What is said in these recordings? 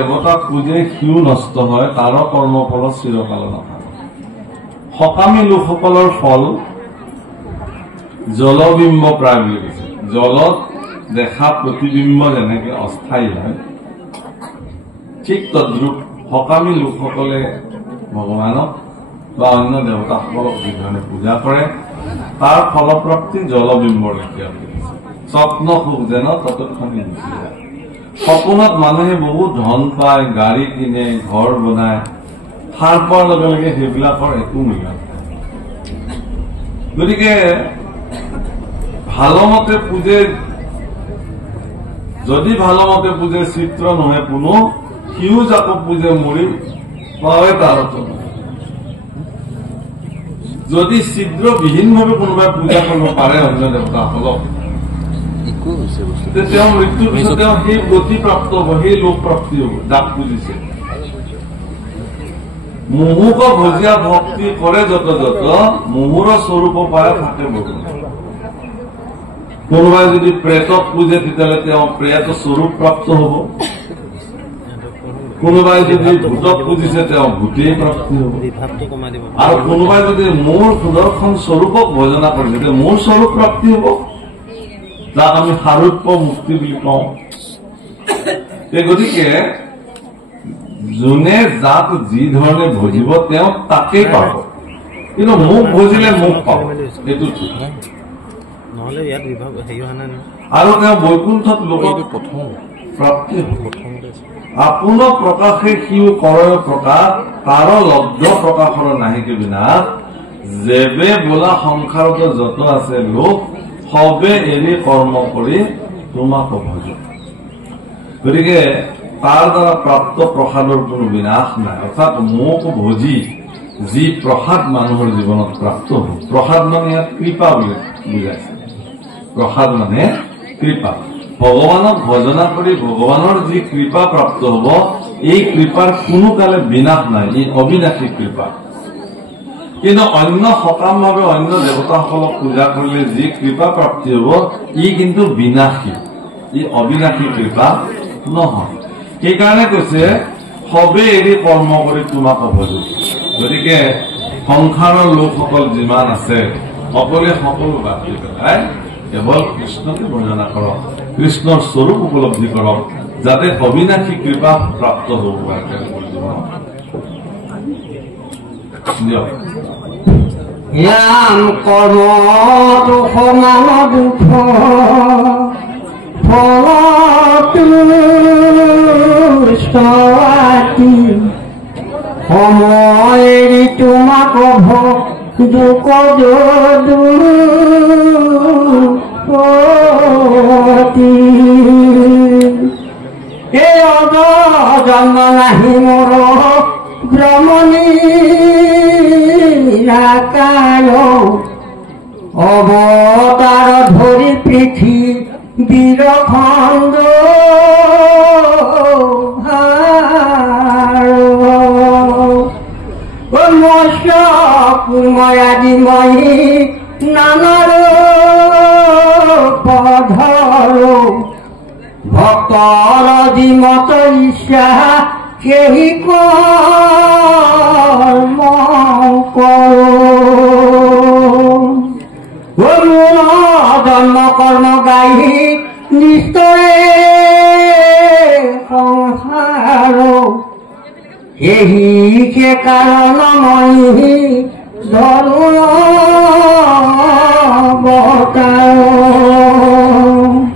দেৱতাক পূজে সিও নষ্ট হয়, তাৰো কৰ্মফল চিৰকাল নাথাকে। সকামী লোকসকলৰ ফল জলবিম্ব প্ৰায় বুলি কৈছে। জলত দেখা প্ৰতিবিম্ব যেনেকে অস্থায়ী হয়, ঠিক তদ্ৰূপ সকামী লোকসকলে ভগৱানক বা অন্য দেৱতাসকলক যিধৰণে পূজা কৰে তাৰ ফলপ্ৰাপ্তি জলবিম্বৰ লেখীয়া বুলি কৈছে। স্বপ্ন সুখ যেন ততক্ষণে গুচি যায়। সপোনত মানুহে বহুত ধন পায়, গাড়ী কিনে, ঘৰ বনায়, সাৰ পোৱাৰ লগে লগে সেইবিলাকৰ একো মূল্য নাই। গতিকে ভালমতে পূজে, যদি ভালমতে পূজে চিত্ৰ নহয় কোনো, সিও যাকো পূজে মৰি পাৱে তাৰ যদি ছিদ্ৰবিহীনভাৱে কোনোবাই পূজা কৰিব পাৰে অন্য দেৱতাসকলক, তেওঁ মৃত্যুৰ পিছত তেওঁ সেই গতি প্ৰাপ্ত হব, সেই লোক প্ৰাপ্তি হব যাক পুজিছে। মুহুক ভজিয়া ভক্তি কৰে যত যত, মুহুৰ স্বৰূপ পায় থাকে ভগৱান। কোনোবাই যদি প্ৰেতক পূজে তেতিয়াহ'লে তেওঁ প্ৰেত স্বৰূপ প্ৰাপ্ত হব। কোনোবাই যদি ভূতক পুজিছে তেওঁ ভূতেই প্ৰাপ্তি হব। আৰু কোনোবাই যদি মোৰ সুদৰ্শন স্বৰূপক ভজনা কৰিছে তেতিয়া মোৰ স্বৰূপ প্ৰাপ্তি হব, যাক আমি সাৰূপ্য মুক্তি বুলি কওঁ। গতিকে যোনে যাক যি ধৰণে ভজিব তেওঁ তাকেই পাব, কিন্তু মোক ভজিলে মোক পাব, সেইটো ঠিক। আৰু তেওঁ বৈকুণ্ঠত লোকক প্ৰাপ্তি হব। আপোন প্ৰকাশে সিও কৰে প্ৰকাশ, তাৰ লব্ধ প্ৰকাশৰ নাহিকে বিনাশ। যেবে বোলা সংসাৰত যত আছে লোক, সবে এৰি কৰ্ম কৰি তোমাক ভজ। গতিকে তাৰ দ্বাৰা প্ৰাপ্ত প্ৰসাদৰ কোনো বিনাশ নাই। অৰ্থাৎ মোক ভজি যি প্ৰসাদ মানুহৰ জীৱনত প্ৰাপ্ত হব, প্ৰসাদ মানে ইয়াত কৃপা বুলি বুজাইছে। প্ৰসাদ মানে কৃপা। ভগৱানক ভজনা কৰি ভগৱানৰ যি কৃপা প্ৰাপ্ত হব, এই কৃপাৰ কোনো কালে বিনাশ নাই, ই অবিনাশী কৃপা। কিন্তু অন্য সকামভাৱে অন্য দেৱতাসকলক পূজা কৰিলে যি কৃপা প্ৰাপ্তি হব, ই কিন্তু বিনাশী, ই অবিনাশী কৃপা নহয়। সেইকাৰণে কৈছে সবে এৰি কৰ্ম কৰি তোমাক ভজো। গতিকে সংসাৰৰ লোকসকল যিমান আছে সকলোৱে সকলো বাদ দি পেলাই কেৱল কৃষ্ণকে ভজনা কৰক, কৃষ্ণৰ স্বৰূপ উপলব্ধি কৰক, যাতে অবিনাশী কৃপা প্ৰাপ্ত হব পাৰে। কৰ্ম সমান দুখ ফলতি সময় এৰি তোমাক দুখ জন্ম নাহি মোৰ ভ্ৰমণী অৱতাৰ ধৰি পৃথিৱীৰ খণ্ড মৎস্য কুময়াদি মই নানাৰ পধৰ ভক্তৰ যিমত ইচ্ছা সেই কৰ্ম জন্ম কৰ্ম গাই নিশ্চয় সংসাৰ, সেই কাৰণ মই ধৰো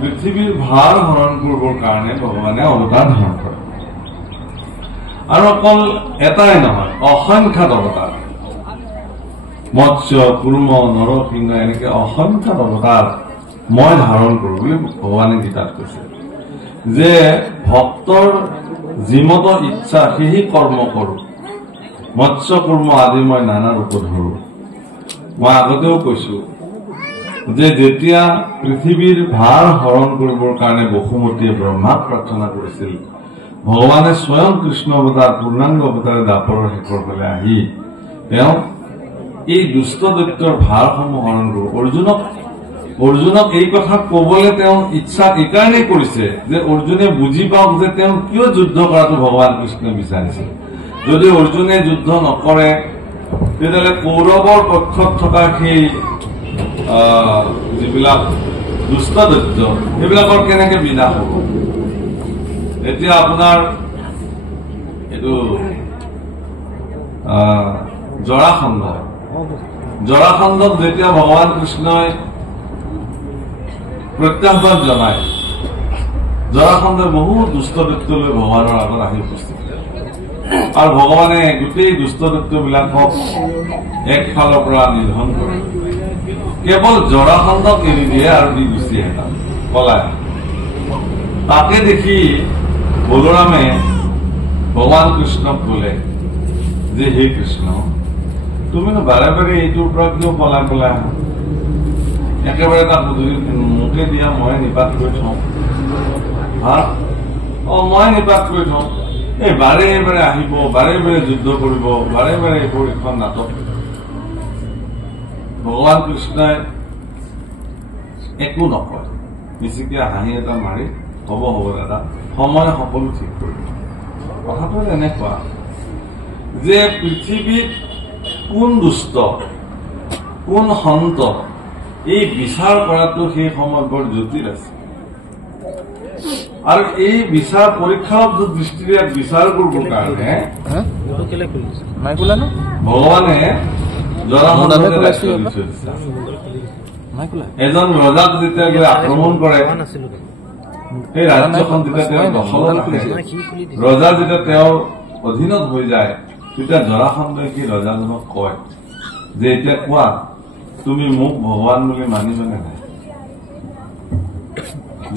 পৃথিৱীৰ ভাৰ হৰণ কৰিবৰ কাৰণে ভগৱানে অৱতাৰ ধাৰণ কৰে। আৰু অকল এটাই নহয়, অসংখ্যাত অৱতাৰ। মৎস্য কুৰ্ম নৰসিংহ এনেকে অসংখ্যাত অৱতাৰ মই ধাৰণ কৰো বুলি ভগৱানে গীতাত কৈছে যে ভক্তৰ যিমত ইচ্ছা সেই কৰ্ম কৰো। মৎস্য কুৰ্ম আদি মই নানা ৰূপ ধৰো। মই আগতেও কৈছো যে যেতিয়া পৃথিৱীৰ ভাৰ হৰণ কৰিবৰ কাৰণে বসুমতীয়ে ব্ৰহ্মাক প্ৰাৰ্থনা কৰিছিল, ভগৱানে স্বয়ং কৃষ্ণ অৱতাৰ পূৰ্ণাংগ অৱতাৰে দ্বাপৰৰ শেষৰ ফালে আহি তেওঁ এই দুষ্ট দৈত্যৰ ভাৰসমূহ হৰণ কৰিব। অৰ্জুনক অৰ্জুনক এই কথা কবলৈ তেওঁ ইচ্ছা এইকাৰণেই কৰিছে যে অৰ্জুনে বুজি পাওক যে তেওঁ কিয় যুদ্ধ কৰাটো ভগৱান কৃষ্ণই বিচাৰিছে। যদি অৰ্জুনে যুদ্ধ নকৰে তেতিয়াহ'লে কৌৰৱৰ পক্ষত থকা সেই যিবিলাক দুষ্ট দৈত্য সেইবিলাকৰ কেনেকে বিনাশ হ'ব। এতিয়া আপোনাৰ এইটো জৰাসন্ধক যেতিয়া ভগৱান কৃষ্ণই প্ৰত্যাহ্বান জনায়, জৰাসন্ধই বহু দুষ্ট দৈত্য লৈ ভগৱানৰ আগত আহি উপস্থিত আৰু ভগৱানে গোটেই দুষ্ট দৈত্যবিলাকক একফালৰ পৰা নিধন কৰে। কেৱল জৰাসন্ধক এৰি দিয়ে আৰু দি গুচি আহে পলাই। তাকে দেখি বলোৰামে ভগৱান কৃষ্ণক কলে যে হে কৃষ্ণ, তুমিনো বাৰে বাৰে এইটোৰ পৰা কিয় পলাই পলাই আহা? একেবাৰে এটা মোকে দিয়া মই নিপাত কৰি থওঁ, মই নিপাত কৰি থওঁ। এই বাৰে বাৰে আহিব, বাৰে বাৰে যুদ্ধ কৰিব, বাৰে বাৰে এইবোৰ এখন নাটক। ভগৱান কৃষ্ণই একো নকয়, বেছিকে হাঁহি এটা মাৰি হ'ব দাদা, সময় সকলো ঠিক কৰিব। কথাটো এনেকুৱা যে পৃথিৱীত কোন দুষ্ট কোন সন্ত এই বিচাৰ কৰাটো সেই সময়ত বৰ জটিল আছে। আৰু এই বিচাৰ পৰীক্ষালব্ধ দৃষ্টিৰে বিচাৰ কৰিবৰ কাৰণে ভগৱানে এজন ৰজাক যেতিয়া গৈ আক্ৰমণ কৰে, সেই ৰাজ্যখন যেতিয়া তেওঁৰ দখলত আহে, ৰজা যেতিয়া তেওঁৰ অধীনত হৈ যায়, তেতিয়া জৰাসন্ধই সেই ৰজাজনক কয় যে এতিয়া কোৱা, তুমি মোক ভগৱান বুলি মানিবানে নাই?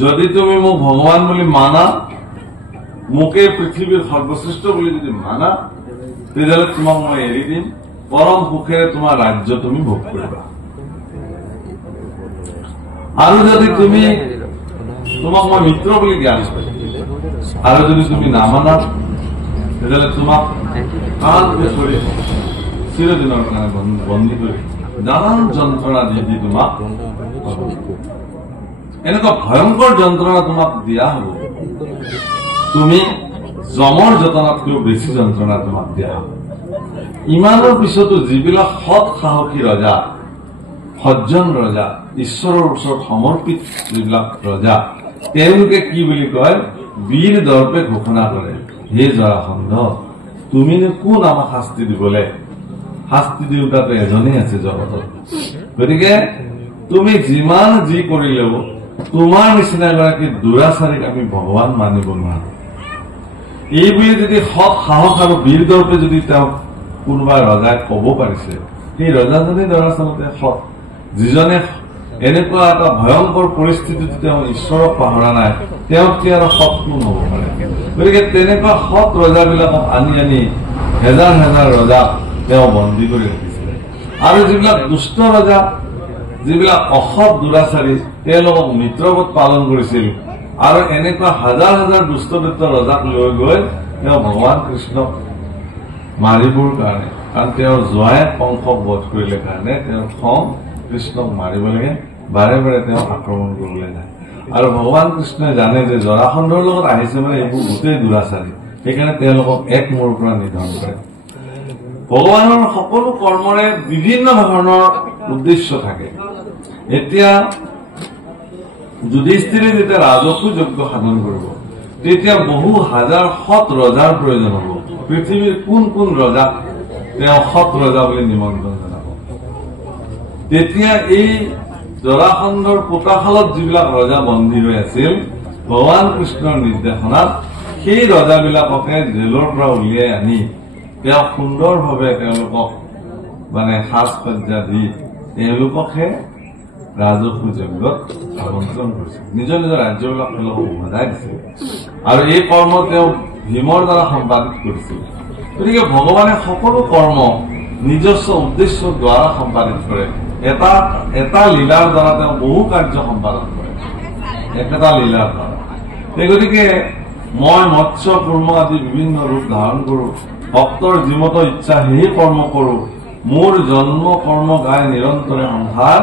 যদি তুমি মোক ভগৱান বুলি মানা, মোকে পৃথিৱীৰ সৰ্বশ্ৰেষ্ঠ বুলি যদি মানা, তেতিয়াহ'লে তোমাক মই এৰি দিম, পৰম সুখেৰে তোমাৰ ৰাজ্য তুমি ভোগ কৰিবা। আৰু যদি তোমাক মই মিত্ৰ বুলি জ্ঞান কৰিম, আৰু যদি তুমি নামানা, তেতিয়াহ'লে তোমাক চিৰদিনৰ কাৰণে বন্দী কৰি নানান যন্ত্ৰণা দি তোমাক এনেকুৱা ভয়ংকৰ যন্ত্ৰণা তোমাক দিয়া হব, তুমি যমৰ যতনাতকৈও বেছি যন্ত্ৰণা তোমাক দিয়া হব। ইমানৰ পিছতো যিবিলাক সৎ সাহসী ৰজা, সজ্জন ৰজা, ঈশ্বৰৰ ওচৰত সমৰ্পিত যিবিলাক ৰজা, তেওঁলোকে কি বুলি কয়, বীৰ দৰ্পে ঘোষণা কৰে, হে জৰাসন্ধ, তুমিনো কোন আমাক শাস্তি দিবলৈ? শাস্তি দিওঁতাটো এজনেই আছে জগতত। গতিকে তুমি যিমান যি কৰিলেও তোমাৰ নিচিনা এগৰাকী দুৰাচাৰীক আমি ভগৱান মানিব নোৱাৰো। এই বুলি যদি সৎ সাহস আৰু বীৰ দৰ্পে যদি তেওঁক কোনোবাই ৰজাই কব পাৰিছে, সেই ৰজাজনেই দৰাচলতে সৎ, যিজনে এনেকুৱা এটা ভয়ংকৰ পৰিস্থিতিত তেওঁ ঈশ্বৰক পাহৰা নাই, তেওঁতকৈ আৰু সৎ কোন হব পাৰে? গতিকে তেনেকুৱা সৎ ৰজাবিলাকক আনি হেজাৰ হেজাৰ ৰজাক তেওঁ বন্দী কৰি ৰাখিছিলে। আৰু যিবিলাক দুষ্ট ৰজা, যিবিলাক অসৎ দুৰাচাৰী, তেওঁলোকক মিত্ৰবত পালন কৰিছিল। আৰু এনেকুৱা হাজাৰ হাজাৰ দুষ্টদৈত্য ৰজাক লৈ গৈ তেওঁ ভগৱান কৃষ্ণক মাৰিবৰ কাৰণে, কাৰণ তেওঁৰ জোঁৱাই কংসক বধ কৰিলে কাৰণে তেওঁৰ খং কৃষ্ণক মাৰিব লাগে, বাৰে বাৰে তেওঁ আক্ৰমণ কৰিবলৈ যায়। আৰু ভগৱান কৃষ্ণই জানে যে জৰাসন্ধৰ লগত আহিছে মানে এইবোৰ গোটেই দুৰাচাৰী, সেইকাৰণে তেওঁলোকক এক মূৰৰ পৰা নিধন কৰে। ভগৱানৰ সকলো কৰ্মৰে বিভিন্ন ধৰণৰ উদ্দেশ্য থাকে। এতিয়া যুধিষ্ঠিৰে যেতিয়া ৰাজসু যজ্ঞ সাধন কৰিব, তেতিয়া বহু হাজাৰ সৎ ৰজাৰ প্ৰয়োজন হ'ব। পৃথিৱীৰ কোন কোন ৰজাক তেওঁ সৎ ৰজা বুলি নিমন্ত্ৰণ জনাব? তেতিয়া এই জৰাসন্ধৰ পোতাশালত যিবিলাক ৰজা বন্দী হৈ আছিল, ভগৱান কৃষ্ণৰ নিৰ্দেশনাত সেই ৰজাবিলাককে জেলৰ পৰা উলিয়াই আনি তেওঁ সুন্দৰভাৱে তেওঁলোকক মানে সাজ সজ্জা দি তেওঁলোককহে ৰাজসু যজ্ঞত আমন্ত্ৰণ কৰিছিল। নিজৰ নিজৰ ৰাজ্যবিলাক তেওঁলোকক সজাই দিছিল আৰু এই কৰ্ম তেওঁ ভীমৰ দ্বাৰা সম্পাদিত কৰিছিল। গতিকে ভগৱানে সকলো কৰ্ম নিজস্ব উদ্দেশ্য দ্বাৰা সম্পাদিত কৰে। এটা লীলাৰ দ্বাৰা তেওঁ বহু কাৰ্য সম্পাদন কৰে, একেটা লীলাৰ দ্বাৰা। গতিকে মই মৎস্য কুৰ্ম আদি বিভিন্ন ৰূপ ধাৰণ কৰো, ভক্তৰ যিমত ইচ্ছা সেই কৰ্ম কৰো, মোৰ জন্ম কৰ্ম গাই নিৰন্তৰে সংসাৰ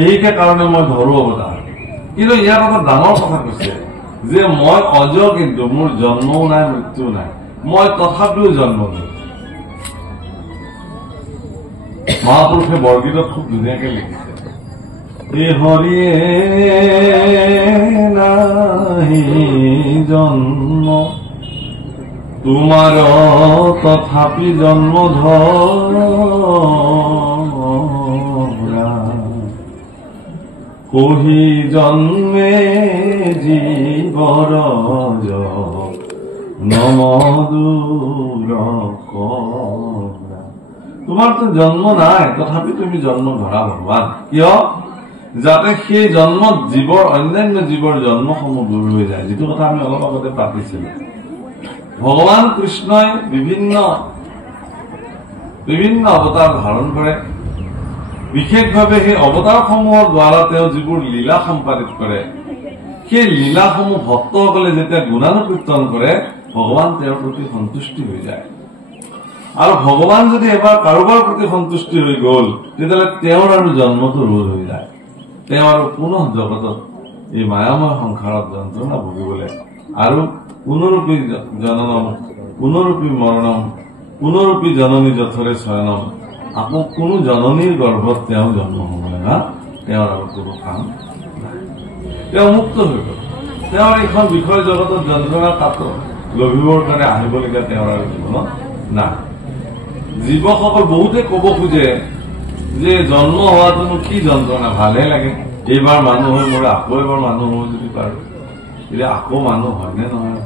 এইকে কাৰণে মই ধৰো অৱতাৰ। কিন্তু ইয়াত এটা ডাঙৰ কথা কৈছে যে মই অজ, কিন্তু মোৰ জন্মও নাই মৃত্যু নাই, মই তথাপিও জন্ম দিম। মহাপুৰুষে বৰগীতত খুব ধুনীয়াকে লিখিছে, এ হৰিয়ে নাহি জন্ম তোমাৰ তথাপি জন্ম ধৰা, কহি জন্মে জীৱৰ নমদূৰ কৰা। তোমাৰতো জন্ম নাই, তথাপি তুমি জন্ম ধৰা ভগৱান। কিয়? যাতে সেই জন্মত জীৱৰ, অন্যান্য জীৱৰ জন্মসমূহ দূৰ হৈ যায়, যিটো কথা আমি অলপ আগতে পাতিছিলো। ভগৱান কৃষ্ণই বিভিন্ন অৱতাৰ ধাৰণ কৰে। বিশেষভাৱে সেই অৱতাৰসমূহৰ দ্বাৰা তেওঁ যিবোৰ লীলা সম্পাদিত কৰে, সেই লীলাসমূহ ভক্তসকলে যেতিয়া গুণানুকীৰ্তন কৰে, ভগৱান তেওঁৰ প্ৰতি সন্তুষ্টি হৈ যায়। আৰু ভগৱান যদি এবাৰ কাৰোবাৰ প্ৰতি সন্তুষ্টি হৈ গল, তেতিয়াহ'লে তেওঁৰ আৰু জন্মটো ৰোধ হৈ যায়। তেওঁ আৰু পুনঃ জগতত এই মায়াময় সংসাৰত যন্ত্ৰণা ভুগিবলৈ আৰু পুনৰূপী জননম পুনৰূপী মৰণম পুনৰূপী জননী যথৰে শয়নম, আকৌ কোনো জননীৰ গৰ্ভত তেওঁ জন্ম হবলৈ না, তেওঁৰ আৰু কোনো কাম নাই। তেওঁ মুক্ত হৈ গল। তেওঁৰ এইখন বিষয় জগতত যন্ত্ৰণা কাতৰ লভিবৰ কাৰণে আহিবলগীয়া তেওঁৰ আৰু জীৱনত নাই। জীৱসকল বহুতে কব খোজে যে জন্ম হোৱাটোনো কি যন্ত্ৰণা, ভালহে লাগে, এইবাৰ মানুহ হৈ মোৰ আকৌ এবাৰ মানুহ হব যদি পাৰো। এতিয়া আকৌ মানুহ হয়নে নহয়?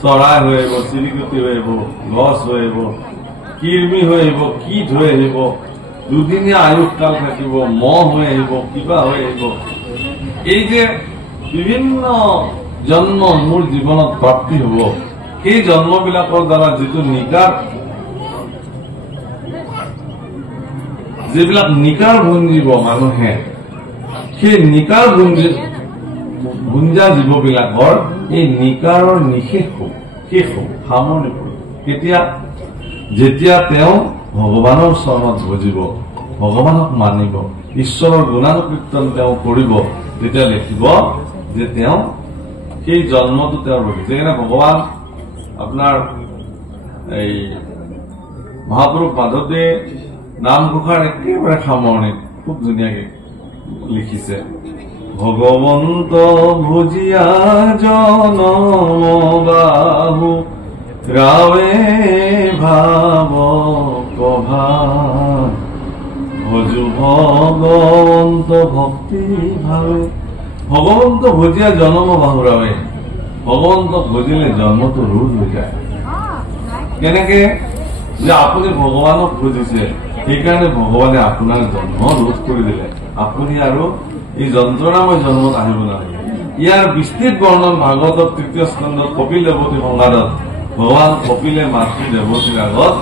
চৰাই হৈ আহিব, চিৰিকটি হৈ আহিব, গছ হৈ আহিব, কিৰ্মি হৈ আহিব, কীট হৈ আহিব, দুদিনীয়া আয়ুসকাল থাকিব, মহ হৈ আহিব, কিবা হৈ আহিব। এই যে বিভিন্ন জন্ম মোৰ জীৱনত প্ৰাপ্তি হব, সেই জন্মবিলাকৰ দ্বাৰা যিটো যিবিলাক নিকাৰ ভুঞ্জিব মানুহে, সেই নিকাৰ ভুঞ্জা জীৱবিলাকৰ এই নিকাৰৰ নিশেষ হব, শেষ হব, সামৰণি পৰিব। কেতিয়া? যেতিয়া তেওঁ ভগৱানৰ চৰণত ভজিব, ভগৱানক মানিব, ঈশ্বৰৰ গুণানুকীৰ্তন তেওঁ কৰিব, তেতিয়া লিখিব যে তেওঁ সেই জন্মটো তেওঁৰ ভুগিছে। সেইকাৰণে ভগৱান আপোনাৰ এই মহাপুৰুষ মাধৱে নামঘোষাৰ একেবাৰে সামৰণিত খুব ধুনীয়াকে লিখিছে, ভগৱন্ত ভুজিয়া জনম বাহু ৰাৱে ভাৱ কভা, ভজু ভগৱন্ত ভক্তি ভাৱে। ভগৱন্ত ভজিয়া জনম বাহু ৰাৱে, ভগৱন্তক ভজিলে জন্মটো ৰোধ হৈ যায়। কেনেকে? যে আপুনি ভগৱানক ভজিছে, সেইকাৰণে ভগৱানে আপোনাৰ জন্ম ৰোধ কৰি দিলে, আপুনি আৰু এই যন্ত্ৰণাময় জন্মত আহিব নালাগে। ইয়াৰ বিস্তৃত বৰ্ণন ভাগৱতৰ ৩য় স্কন্ধত কপিল দেৱতী সংবাদত ভগৱান কপিলে মাতৃ দেৱতীৰ আগত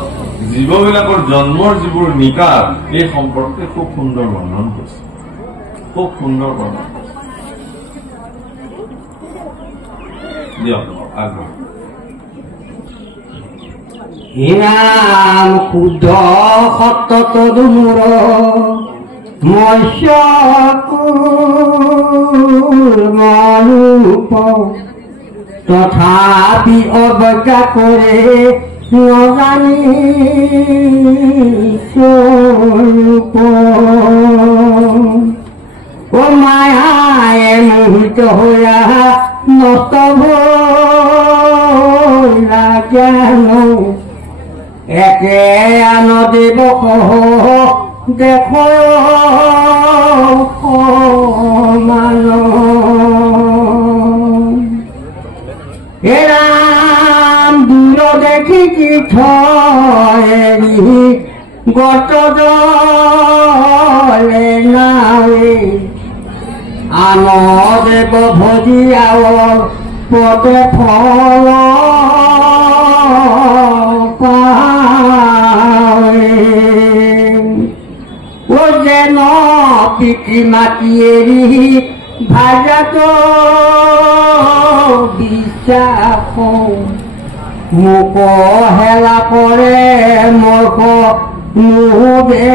জীৱবিলাকৰ জন্মৰ যিবোৰ নিকাৰ, এই সম্পৰ্কে খুব সুন্দৰ বৰ্ণন কৰিছে, খুব সুন্দৰ বৰ্ণন কৰিছে। দিয়ক আগবাঢ়ক। নাম শুদ্ধ সত্য তদুমূৰ ময়ূপ, তথাপি অৱজ্ঞা কৰে নজানি স্বৰূপ। ও মায়ায়ে মোহিত হৈয়া নষ্ট ভৈলা জ্ঞান, একে আন দেৱক দেখ সমান। হে ৰাম দূৰ দেখি কি থৰি গত জলে নাৱে, আন দেৱ ভজিয়াও পদে ফল পাৱে। ও যেন পিতৃ মাতি এৰি ভাজাত বিশ্বাস, মোক হেলা কৰে মখ নোবে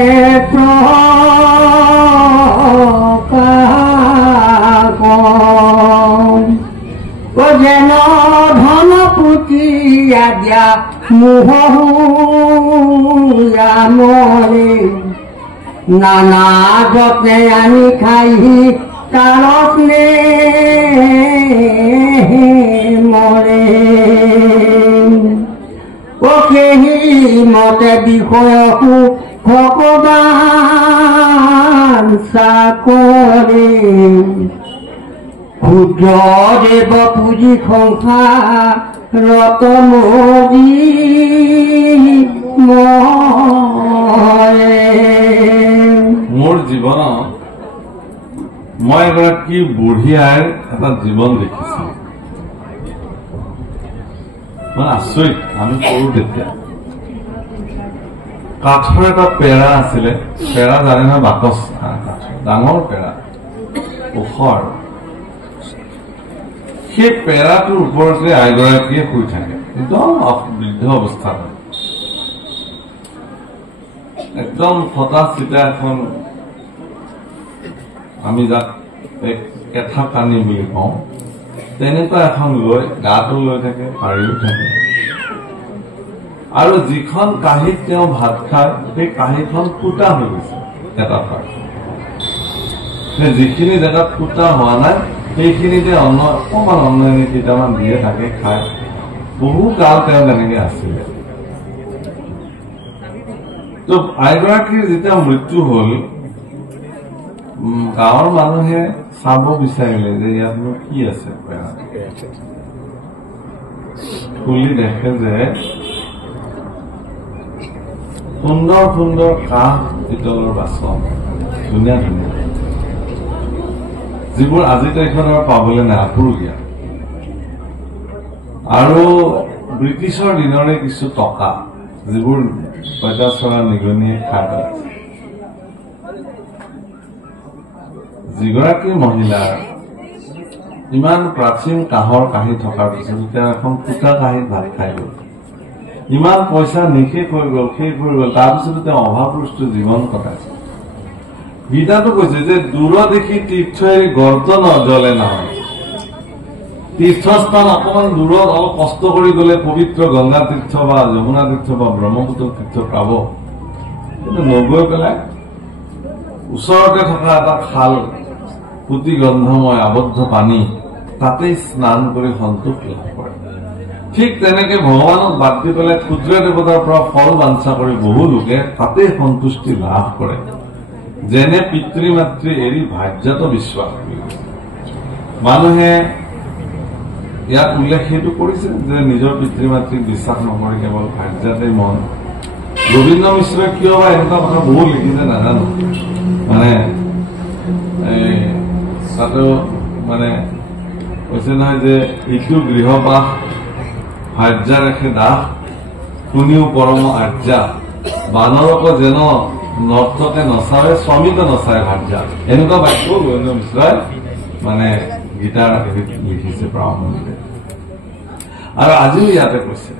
যেন ধন পুতি আদ্যা মোহয়া মৰে নানা যত্নে আনি খাইহি তাৰ স্নেহে মৰে সেই মতে বিষয়কো ভগৱান চাকৰে ক্ষুদ্ৰ দেৱ পুঁজি সংসাৰত মৰি মৰে মোৰ জীৱনত মই এগৰাকী বুঢ়ী আইৰ এটা জীৱন দেখিছো মানে আচৰিত আমি সৰু তেতিয়া কাঠৰ এটা পেৰা আছিলে পেৰা জানে নহয় বাকচ ডাঙৰ পেৰা ওখ আৰু সেই পেৰাটোৰ ওপৰতে আইগৰাকীয়ে শুই থাকে একদম বৃদ্ধ অৱস্থাত একদম ফটা চিটা এখন আমি যাক কেঁথা কানি বুলি কওঁ তেনেকুৱা এখন লৈ গাটো লৈ থাকে পাৰিও থাকে আৰু যিখন কাঁহীত তেওঁ ভাত খায় সেই কাঁহীখন ফুটা হৈ গৈছে এটা পাৰ যিখিনি জেগাত ফুটা হোৱা নাই সেইখিনিতে অকমান অন্ন কেইটামান দিয়ে থাকে খায় বহু কাল তেওঁ তেনেকে আছিলে তো আইগৰাকীৰ যেতিয়া মৃত্যু হল গাঁৱৰ মানুহে চাব বিচাৰিলে যে ইয়াতনো কি আছে খুলি দেখে যে সুন্দৰ সুন্দৰ কাঁহ পিতলৰ বাচন ধুনীয়া ধুনীয়া যিবোৰ আজি তাৰিখত পাবলৈ নাই আপুৰুগীয়া আৰু ব্ৰিটিছৰ দিনৰে কিছু টকা যিবোৰ পঁইতাচোৰা নিগনিয়ে খাই পেলাইছে যিগৰাকী মহিলাৰ ইমান প্ৰাচীন কাঁহৰ কাঁহী থকাৰ পিছত তেওঁ এখন ফুটা কাঁহীত ভাত খাই গল ইমান পইচা নিশেষ হৈ গল শেষ হৈ গল তাৰপিছতো তেওঁ অভাৱগ্ৰস্ত জীৱন কটাইছে গীতাটো কৈছে যে দূৰ দেখি তীৰ্থ এৰি গৰ্জন জ্বলে নহয় তীৰ্থস্থান অকমান দূৰত অলপ কষ্ট কৰি গলে পবিত্ৰ গংগা তীৰ্থ বা যমুনা তীৰ্থ বা ব্ৰহ্মপুত্ৰ তীৰ্থ পাব কিন্তু নগৈ পেলাই ওচৰতে থকা এটা খাল পুতি গন্ধময় আবদ্ধ পানী তাতেই স্নান কৰি সন্তোষ লাভ কৰে ঠিক তেনেকে ভগৱানক বাদ দি পেলাই ক্ষুদ্ৰ দেৱতাৰ পৰা ফল বাঞ্ছা কৰি বহু লোকে তাতেই সন্তুষ্টি লাভ কৰে যেনে পিতৃ মাতৃ এৰি ভাৰ্যাত বিশ্বাস মানুহে ইয়াত উল্লেখ সেইটো কৰিছে যে নিজৰ পিতৃ মাতৃক বিশ্বাস নকৰি কেৱল ভাৰ্যাতে মন ৰবীন্দ্ৰ মিশ্ৰই কিয় বা এনেকুৱা কথা বহু লিখিছে নাজানো মানে তাতো মানে কৈছে নহয় যে ইটো গৃহবাস ভাৰ্যা ৰাখে দাস শুনিও পৰম আৰ্যা বানৰক যেন নৰ্তকে নচাৱে স্বামীকে নচায় ভাৰ্যা এনেকুৱা বাক্য ৰবীন্দ্ৰ মিশ্ৰই মানে গীতাৰ লিখিছে প্ৰাৰম্ভণিতে আৰু আজিও ইয়াতে কৈছে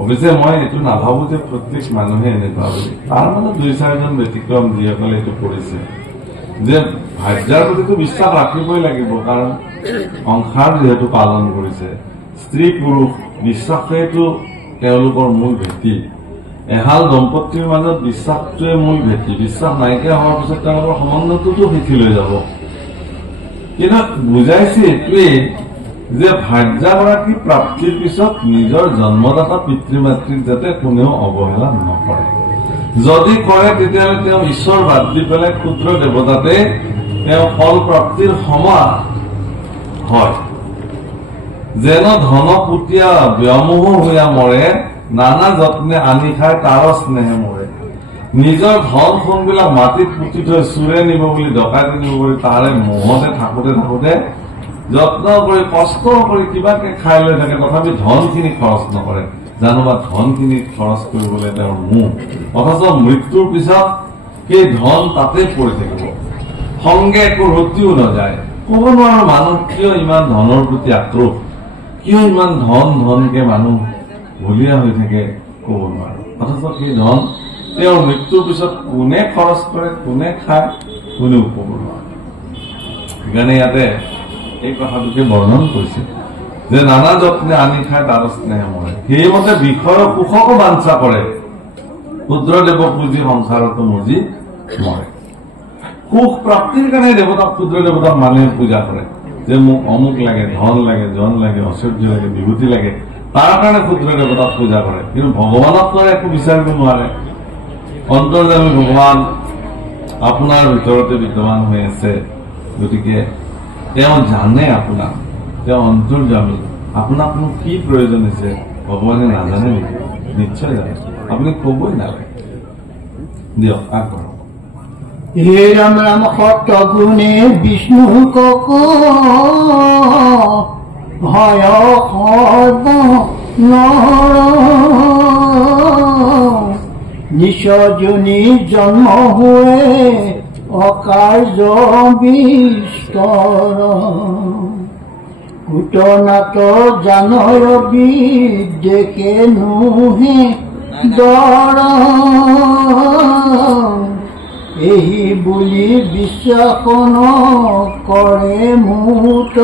অৱশ্যে মই এইটো নাভাবো যে প্ৰত্যেক মানুহে এনেকুৱা বুলি তাৰ মানে ২-৪জন ব্যতিক্ৰম যিসকলে এইটো কৰিছে যে ভাৰ্যাৰ প্ৰতিটো বিশ্বাস ৰাখিবই লাগিব কাৰণ সংসাৰ যিহেতু পালন কৰিছে স্ত্ৰী পুৰুষ বিশ্বাসেইটো তেওঁলোকৰ মূল ভেটি এহাল দম্পতীৰ মাজত বিশ্বাসটোৱে মূল ভেটি বিশ্বাস নাইকিয়া হোৱাৰ পিছত তেওঁলোকৰ সম্বন্ধটোতো শিথিল হৈ যাব কিন্তু বুজাইছে এইটোৱেই যে ভাৰ্যাগৰাকী প্ৰাপ্তিৰ পিছত নিজৰ জন্মদাতা পিতৃ মাতৃক যাতে কোনেও অৱহেলা নকৰে যদি কৰে তেতিয়াহ'লে তেওঁ ঈশ্বৰ বাদ দি পেলাই ক্ষুদ্ৰ দেৱতাতে তেওঁ ফল প্ৰাপ্তিৰ সমান হয় যেন ধনপুতীয়া ব্যামোহ হৈয়া মৰে নানা যত্নে আনি খাই তাৰ স্নেহে মৰে নিজৰ ধন সোণবিলাক মাটিত পুতি থৈ চুৰে নিব বুলি ডকাইতি নিব বুলি তাৰে মোহতে থাকোতে থাকোতে যত্ন কৰি কষ্ট কৰি কিবাকে খাই লৈ থাকে তথাপি ধনখিনি খৰচ নকৰে জানো বা ধনখিনি খৰচ কৰিবলৈ তেওঁৰ মোহ অথচ মৃত্যুৰ পিছত সেই ধন তাতে পৰি থাকিব সংগে একো ৰতিও নাযায় ক'ব নোৱাৰো মানুহ কিয় ইমান ধনৰ প্ৰতি আক্ৰোশ কিয় ইমান ধনকে মানুহ ভুলীয়া হৈ থাকে ক'ব নোৱাৰো অথচ সেই ধন তেওঁৰ মৃত্যুৰ পিছত কোনে খৰচ কৰে কোনে খায় কোনেও ক'ব নোৱাৰে সেইকাৰণে ইয়াতে এই কথাটোকে বৰ্ণন কৰিছিল যে নানা যত্নে আনি খাই তাৰ স্নেহ মৰে সেইমতে বিষয় সুখকো বাঞ্ছা কৰে ক্ষুদ্ৰদেৱ পুঁজি সংসাৰতো মুজি মৰে সুখ প্ৰাপ্তিৰ কাৰণে দেৱতাক ক্ষুদ্ৰ দেৱতাক মানুহে পূজা কৰে যে মোক অমুক লাগে ধন লাগে জন লাগে ঐশ্বৰ্য লাগে বিভূতি লাগে তাৰ কাৰণে ক্ষুদ্ৰ দেৱতাক পূজা কৰে কিন্তু ভগৱানক লৈ একো বিচাৰিব নোৱাৰে অন্তৰ্যামী ভগৱান আপোনাৰ ভিতৰতে বিদ্যমান হৈ আছে গতিকে তেওঁ জানে আপোনাক তেওঁ অন্তৰ্যামী আপোনাকনো কি প্ৰয়োজন হৈছে ভগৱানে নাজানে নেকি নিশ্চয় জানে আপুনি কবই নালাগে দিয়ক আগবঢ়াওক হে ৰাম ৰাম সত গুণে বিষ্ণু কক ভয় সৰ্ব নৰ নিশজনী জন্ম হুৱে অকাৰ্য বিস্তৰ কুটনাট জানয় বিদেশে নুহে দৰ এই বুলি বিশ্বাসন কৰে মুত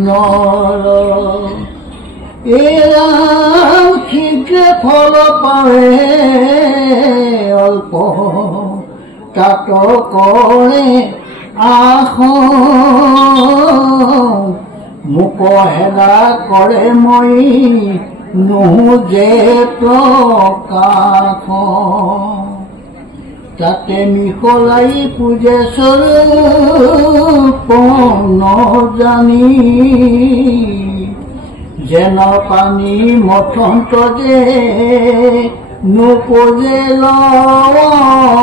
নৰ এৰা শীঘ্ৰে ফল পাৰে অল্প তাত কৰে আশ মোক হেলা কৰে মই নুজে প্ৰকাশ তাতে মিহলাই পূজে স্বৰূপ নজানি যেন পানী মথন্ত যে নোপোজে লনি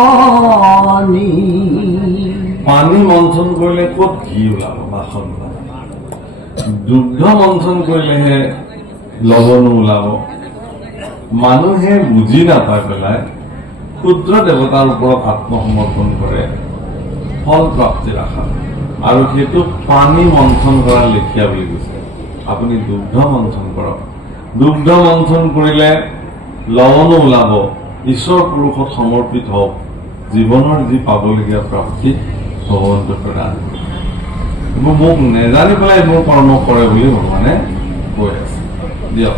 পানী মন্থন কৰিলে ক'ত ঘি ওলাব বাসন দুগ্ধ মন্থন কৰিলেহে লৱণো ওলাব মানুহে বুজি নাপাই পেলাই ক্ষুদ্ৰ দেৱতাৰ ওপৰত আত্মসমৰ্পণ কৰে ফল প্ৰাপ্তিৰ আশা আৰু সেইটো পানী মন্থন কৰাৰ লেখীয়া বুলি কৈছে আপুনি দুগ্ধ মন্থন কৰক দুগ্ধ মন্থন কৰিলে লৱণো ওলাব ঈশ্বৰ পুৰুষত সমৰ্পিত হওক জীৱনৰ যি পাবলগীয়া প্ৰাপ্তি ভগৱন্ত প্ৰদান মোক নেজানি পেলাই মোৰ কৰ্ম কৰে বুলি ভগৱানে কৈ আছে দিয়ক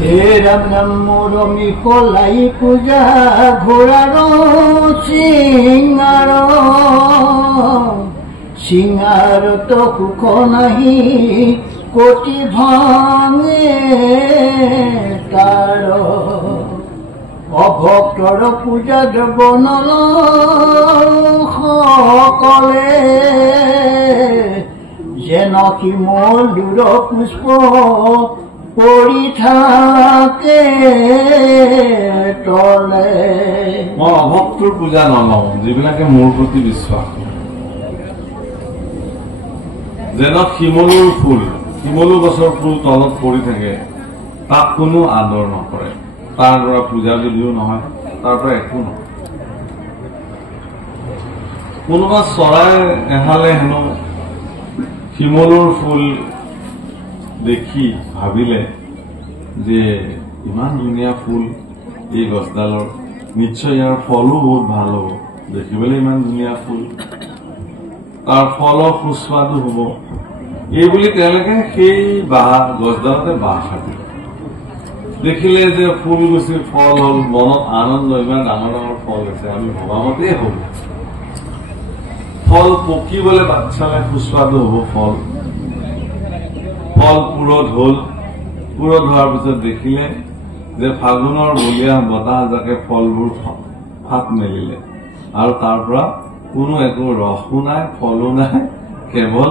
হে ৰাম ৰাম মোৰ মিহলাই পূজা ঘোঁৰাৰ চিঙাৰ চিঙাৰত সুখ নাহি কোটি ভাঙে তাৰ অভক্তৰ পূজা বনল সকলে যেন কি মোৰ দূৰ পুষ্প পৰি থাকে তলে মই অভক্তৰ পূজা নলওঁ যিবিলাকে মোৰ প্ৰতি বিশ্বাস যেন শিমলুৰ ফুল শিমলু গছৰ ফুল তলত পৰি থাকে তাক কোনো আদৰ নকৰে তাৰ পৰা পূজা যদিও নহয় তাৰ পৰা একো নহয় কোনোবা চৰাই এহালে হেনো শিমলুৰ ফুল দেখি ভাবিলে যে ইমান ধুনীয়া ফুল এই গছডালৰ নিশ্চয় ইয়াৰ ফলো বহুত ভাল হ'ব দেখিবলৈ ইমান ধুনীয়া ফুল তাৰ ফলৰ সুস্বাদু হ'ব এই বুলি তেওঁলোকে সেই গছডালতে বাঁহ সাজিলে দেখিলে যে ফুল গুচিৰ ফল হল মনত আনন্দ ইমান ডাঙৰ ডাঙৰ ফল আছে আমি ভবামতেই হব ফল পকিবলৈ বাচ্চালে সুস্বাদু হ'ব ফল ফল পুৰঠ হল পুৰঠ হোৱাৰ পিছত দেখিলে যে ফাগুনৰ বলিয়া বতাহ যাকে ফলবোৰ ফাট মেলিলে আৰু তাৰ পৰা কোনো একো ৰসো নাই ফলো নাই কেৱল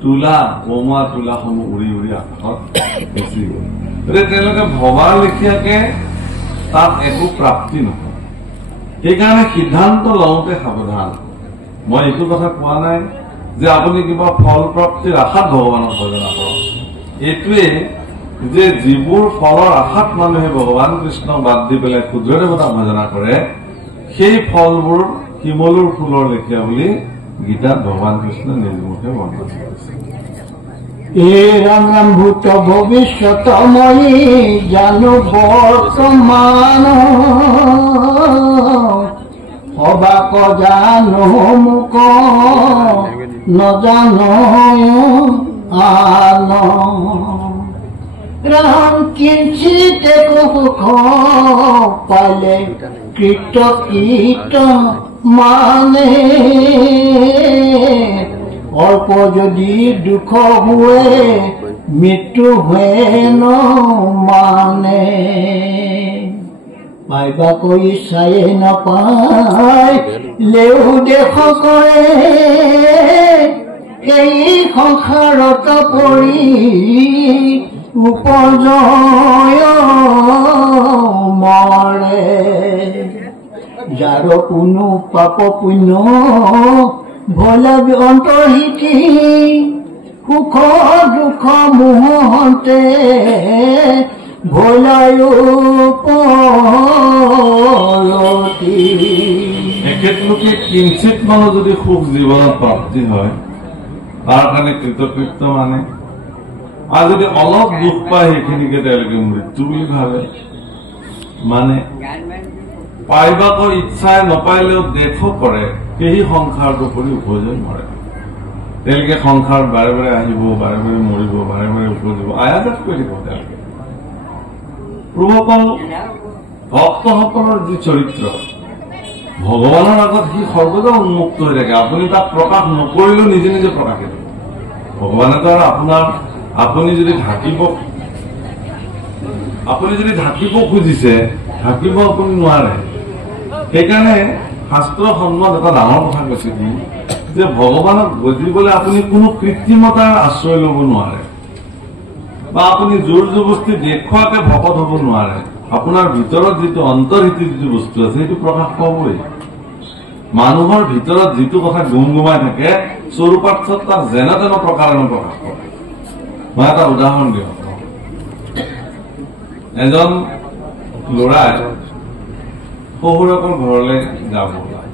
তুলা কমোৱা তুলাসমূহ উৰি উৰি আকাশত গুচি গল গতিকে তেওঁলোকে ভবাৰ লেখীয়াকে তাত একো প্ৰাপ্তি নহয় সেইকাৰণে সিদ্ধান্ত লওঁতে সাৱধান মই এইটো কথা কোৱা নাই যে আপুনি কিবা ফল প্ৰাপ্তিৰ আশাত ভগৱানক ভজনা কৰক এইটোৱে যে যিবোৰ ফলৰ আশাত মানুহে ভগৱান কৃষ্ণক বাদ দি পেলাই ক্ষুদ্ৰ দেৱতাক ভজনা কৰে সেই ফলবোৰ শিমলুৰ ফুলৰ লেখীয়া বুলি গীতাত ভগৱান কৃষ্ণ নিজমুখে বৰ্ণনা কৰিছে হে ৰাম ৰাম ভূত ভৱিষ্যতময়ী জানো বৰ্তমান অবাক জানো মুক নজানো আন ৰাম কিঞ্চিতে সুখ পালে কৃতকৃত মানে অল্প যদি দুখ হুৱে মৃত্যু হেন মানে পাইবাকৈ চায়ে নাপায় লেও দেশ কৰে এই সংসাৰত পৰি উপজয় মৰে যাৰ কোনো পাপ পুণ্য ভোলাব অন্তৰ্হিতি সুখ দুখ মোহতে ভোলায়ো পৰতি এখেতলোকে কিঞ্চিত মানুহ যদি সুখ জীৱনত প্ৰাপ্তি হয় তাৰ কাৰণে কৃতকৃত্য মানে আৰু যদি অলপ দুখ পায় সেইখিনিকে তেওঁলোকে মৃত্যু বুলি ভাবে মানে পাইবাকৈ ইচ্ছাই নপাইলেও দেশ কৰে সেই সংসাৰটো কৰি উপজয় মৰে তেওঁলোকে সংসাৰ বাৰে বাৰে আহিব বাৰে বাৰে মৰিব বাৰে বাৰে উপজিব আয়াজাত কৰি দিব তেওঁলোকে প্ৰভুসকল ভক্তসকলৰ যি চৰিত্ৰ ভগৱানৰ আগত সি সৰ্বদা উন্মুক্ত হৈ থাকে আপুনি তাক প্ৰকাশ নকৰিলেও নিজে নিজে প্ৰকাশিত ভগৱানেতো আৰু আপোনাৰ আপুনি যদি ঢাকিব খুজিছে ঢাকিব আপুনি নোৱাৰে সেইকাৰণে শাস্ত্ৰ সন্মত এটা ডাঙৰ কথা কৈছে কি যে ভগৱানক বুজিবলৈ আপুনি কোনো কৃত্ৰিমতাৰ আশ্ৰয় ল'ব নোৱাৰে বা আপুনি জোৰ জবস্তি দেখুৱাকে ভকত হ'ব নোৱাৰে আপোনাৰ ভিতৰত যিটো অন্তৰ্হিত যিটো বস্তু আছে সেইটো প্ৰকাশ পাবই মানুহৰ ভিতৰত যিটো কথা গুমগুমাই থাকে স্বৰূপাৰ্থত তাক যেনে তেনে প্ৰকাৰে প্ৰকাশ পাব মই এটা উদাহৰণ দিওঁ এজন ল'ৰাই শহুৰেকৰ ঘৰলৈ যাব ওলায়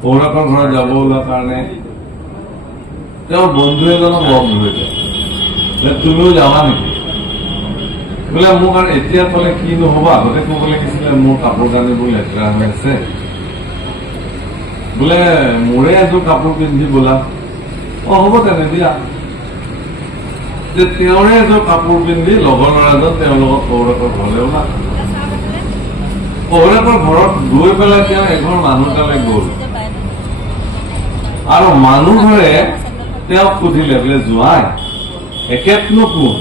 শহুৰেকৰ ঘৰত যাব ওলোৱাৰ কাৰণে তেওঁৰ বন্ধু এজনক লগ ধৰিলে তুমিও যাবা নেকি বোলে মোক আৰু এতিয়া কলে কি নহব আগতে কব লাগিছিলে মোৰ কাপোৰ কানিবোৰ লেতেৰা হৈ আছে বোলে মোৰে এযোৰ কাপোৰ পিন্ধি বোলা হ'ব তেনে দিয়া যে তেওঁৰে এযোৰ কাপোৰ পিন্ধি লগৰ ল'ৰাজন তেওঁৰ লগত শহুৰেকৰ ঘৰলৈ ওলাল শহুৰেকৰ ঘৰত গৈ পেলাই তেওঁ এঘৰ মানুহ তালৈ গল আৰু মানুহ ঘৰে তেওঁক সুধিলে বোলে জোঁৱাই এখেতনো কোন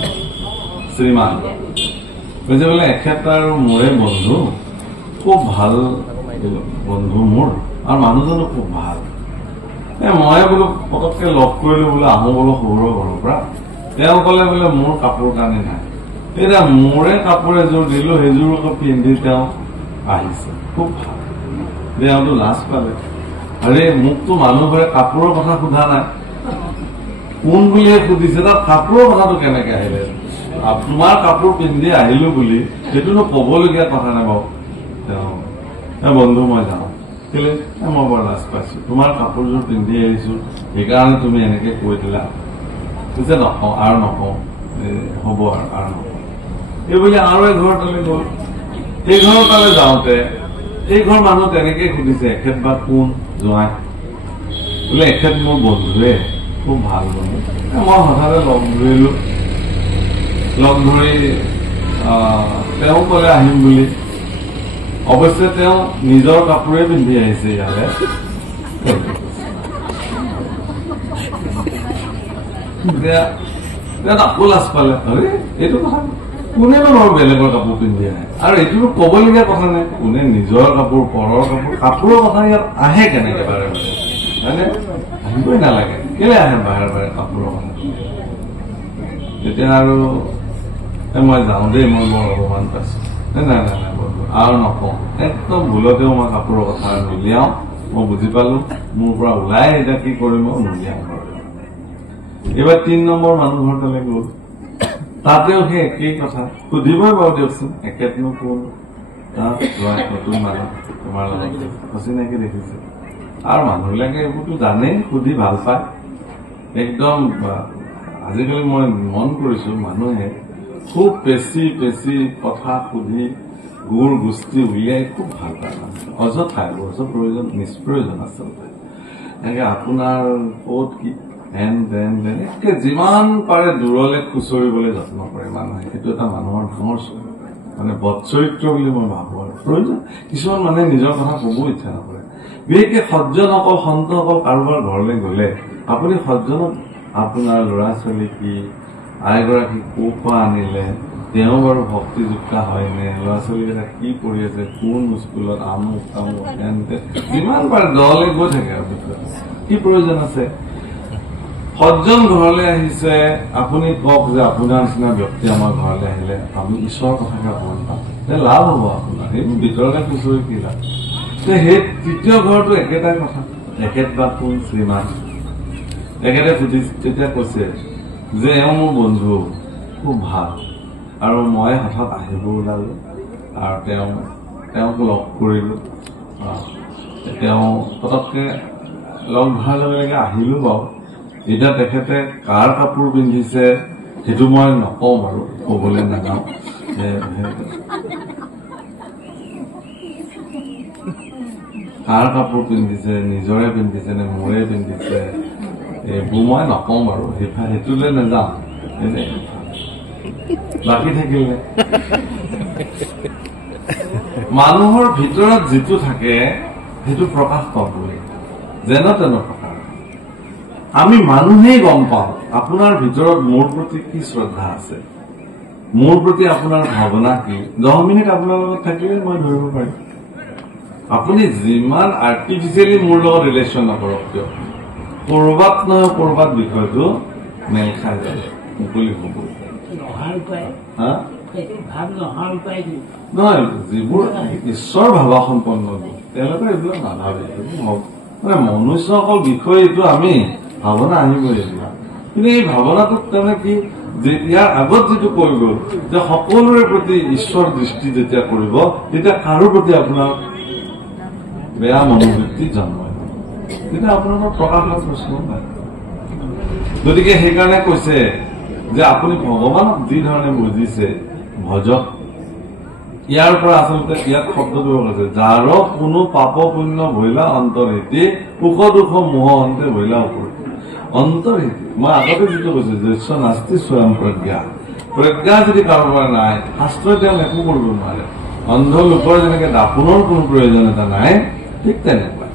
শ্ৰীমান কৈছে বোলে এখেত আৰু মোৰে বন্ধু খুব ভাল বন্ধু মোৰ আৰু মানুহজনো খুব ভাল মই বোলো পটককে লগ কৰিলো বোলে আহো বোলো শহুৰৰ ঘৰৰ পৰা তেওঁ কলে বোলে মোৰ কাপোৰ কানি নাই এতিয়া মোৰে কাপোৰ এযোৰ দিলো সেইযোৰ পিন্ধি তেওঁ আহিছে খুব ভাল তেওঁতো লাজ পালে আৰে মোকতো মানুহ ঘৰে কাপোৰৰ কথা সোধা নাই কোন বুলিয়ে সুধিছে তাত কাপোৰৰ কথাটো কেনেকে আহিলে তোমাৰ কাপোৰ পিন্ধি আহিলো বুলি সেইটোনো কবলগীয়া কথা নাই বাৰু বন্ধু মই যাওঁ কেলে মই বৰ লাজ পাইছো তোমাৰ কাপোৰযোৰ পিন্ধি আহিছো সেইকাৰণে তুমি এনেকে কৈ দিলা কৈছে নকওঁ আৰু নকওঁ হ'ব আৰু নকওঁ এইবুলি আৰু এঘৰ তালৈ গল এই ঘৰৰ তালৈ যাওঁতে এই ঘৰ মানুহ তেনেকে সুধিছে এখেত বা কোন জোঁৱাই বোলে এখেত মোৰ বন্ধুৱে খুব ভাল বন্ধু মই হঠাতে লগ ধৰিলো লগ ধৰি তেওঁ কলে আহিম বুলি অৱশ্যে তেওঁ নিজৰ কাপোৰে পিন্ধি আহিছে ইয়ালে আকৌ লাজ পালে আৰে এইটো কথা কোনেনো বাৰু বেলেগৰ কাপোৰ পিন্ধি আহে আৰু এইটোতো কবলগীয়া কথা নাই কোনে নিজৰ কাপোৰ পৰৰ কাপোৰৰ কথা ইয়াত আহে কেনেকে বাৰে বাৰে হয়নে আহিবই নালাগে কেলে আহে বাৰে বাৰে কাপোৰৰ কথা তেতিয়া আৰু মই যাওঁ দেই মই বৰ অপমান পাইছো নাই নাই নাই নাই বন্ধু আৰু নকওঁ একদম ভুলতেও মই কাপোৰৰ কথা নুলিয়াও মই বুজি পালো মোৰ পৰা ওলাই এতিয়া কি কৰিম মই নুলিয়াম এইবাৰ ৩ নম্বৰ মানুহ ঘৰ তালৈ গল তাতেও সেই একেই কথা সুধিবই বাৰু দিয়কচোন এখেতনো কোন নতুন মানুহ তোমাৰ লগত অচিনাকি দেখিছে আৰু মানুহবিলাকে এইবোৰতো জানেই সুধি ভাল পায় একদম আজিকালি মই মন কৰিছো মানুহে খুব পেচি পেচি কথা সুধি গুৰ গোষ্ঠী উলিয়াই খুব ভাল পায় অযথা প্ৰয়োজন নিষ্প্ৰয়োজন আচলতে এনেকে আপোনাৰ ক'ত কি হেন দেন দেন একে যিমান পাৰে দূৰলৈ খুচৰিবলৈ যত্ন কৰে মানুহে। সেইটো এটা মানুহৰ ডাঙৰ মানে বৎচৰিত্ৰ বুলি মই ভাবো। আৰু প্ৰয়োজন কিছুমান মানুহে নিজৰ কথা ক'ব ইচ্ছা নকৰে। বিশেষকে সজ্জনসকল সন্তসকল কাৰোবাৰ ঘৰলৈ গলে আপুনি সজ্জনক আপোনাৰ ল'ৰা ছোৱালী কি আইগৰাকী ক'ৰ পৰা আনিলে, তেওঁ বাৰু ভক্তিযুক্ত হয়নে, ল'ৰা ছোৱালীকেইটা কি কৰি আছে, কোন স্কুলত, আমুক তামুক এনেকে যিমান পাৰে দলে গৈ থাকে। আৰু কি প্ৰয়োজন আছে? সজ্জন ঘৰলৈ আহিছে, আপুনি কওক যে আপোনাৰ নিচিনা ব্যক্তি আমাৰ ঘৰলৈ আহিলে আমি ঈশ্বৰৰ কথাকে অকমান পাম, লাভ হব আপোনাৰ। সেইবোৰ ভিতৰতে খুচৰি কি লাভ? সেই তৃতীয় ঘৰটো একেটাই কথা। একেট বা কোন শ্ৰীমান তেখেতে তেতিয়া কৈছে যে এওঁ মোৰ বন্ধু খুব ভাল, আৰু মই হঠাৎ আহিব ওলালো আৰু তেওঁক লগ কৰিলো। তেওঁ পতককে লগ ধৰাৰ লগে লগে আহিলো বাৰু। এতিয়া তেখেতে কাৰ কাপোৰ পিন্ধিছে সেইটো মই নকওঁ বাৰু, কবলৈ নাযাওঁ। কাৰ কাপোৰ পিন্ধিছে, নিজৰে পিন্ধিছে নে মোৰে পিন্ধিছে, এইবোৰ মই নকওঁ বাৰু, সেইটোলৈ নাযাওঁ। বাকী থাকিলে মানুহৰ ভিতৰত যিটো থাকে সেইটো প্ৰকাশ পাবই, যেন তেন প্ৰকাশ। আমি মানুহেই গম পাওঁ আপোনাৰ ভিতৰত মোৰ প্ৰতি কি শ্ৰদ্ধা আছে, মোৰ প্ৰতি আপোনাৰ ভাৱনা কি। 10 মিনিট আপোনাৰ লগত থাকিলে মই ধৰিব পাৰিম। আপুনি যিমান আৰ্টিফিচিয়েলি মোৰ লগত ৰিলেশ্যন নকৰক কিয়, কৰবাত নহয় কৰবাত বিষয়টো মেল খাই যায়, মুকলি হব। নহয়, যিবোৰ ঈশ্বৰ ভাৱাসম্পন্ন তেওঁলোকে এইবিলাক নাভাবে। মানে মনুষ্যসকল বিষয়ে এইটো আমি ভাৱনা আনিব লাগিব। কিন্তু এই ভাৱনাটোক তাৰমানে কি, যে ইয়াৰ আগত যিটো কৈ গল যে সকলোৰে প্ৰতি ঈশ্বৰ দৃষ্টি যেতিয়া কৰিব, তেতিয়া কাৰো প্ৰতি আপোনাৰ বেয়া মনোবৃত্তি জন্ম হয়, তেতিয়া আপোনালোকৰ প্ৰকাশৰ প্ৰশ্ন নাই। গতিকে সেইকাৰণে কৈছে যে আপুনি ভগৱানক যি ধৰণে বুজিছে ভজক। ইয়াৰ পৰা আচলতে ইয়াত শব্দটো কৈছে, যাৰ কোনো পাপ পুণ্য ভৈলা অন্তৰ্হিতি, সুখ দুখ মোহ অন্তে ভৈলা ওপৰত অন্তৰ্হিতি। মই আগতে যিটো কৈছো, যস্য নাস্তি স্বয়ং প্ৰজ্ঞা, প্ৰজ্ঞা যদি কাৰোবাৰ নাই, শাস্ত্ৰই তেওঁক একো কৰিব নোৱাৰে। অন্ধ লোকৰ যেনেকে দাপোনৰ কোনো প্ৰয়োজন এটা নাই, ঠিক তেনেকুৱা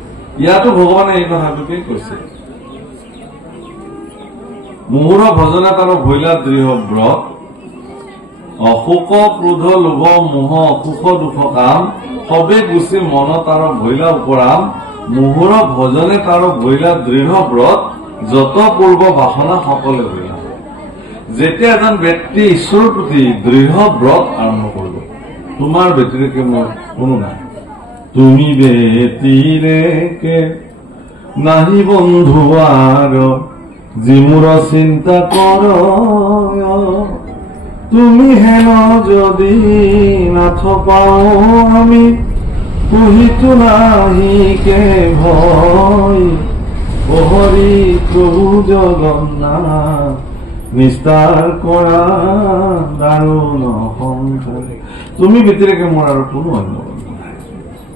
ইয়াতো ভগৱানে এই কথাটোকে কৈছে। মুহুৰ ভজনে তাৰ ভৈলা দৃঢ় ব্ৰত, অসুখ ক্ৰোধ লোভ মোহ অসুখ দুখ কাম, সবে গুচি মন তাৰ ভৈলা উপৰাম, মুহুৰ ভজনে তাৰ ভৈলা দৃঢ় ব্ৰত, যত পূৰ্ব বাসনা সকলে ভৈলা। যেতিয়া এজন ব্যক্তি ঈশ্বৰৰ প্ৰতি দৃঢ় ব্ৰত আৰম্ভ কৰিব, তোমাৰ ব্যতিৰেকে মোৰ কোনো নাই, তুমি ব্যতিৰেকে নাহি বন্ধু আৰ, যি মোৰ চিন্তা কৰ, তুমি হেন যদি নাথ পাও আমি, পুহিতো নাহিকে ভয়, হৰি প্ৰভু জগন্নাথ নিস্তাৰ কৰা দাৰুণ সংসাৰ। তুমি ব্যতিৰেকে মোৰ আৰু কোনো অন্য বন্ধু নাই,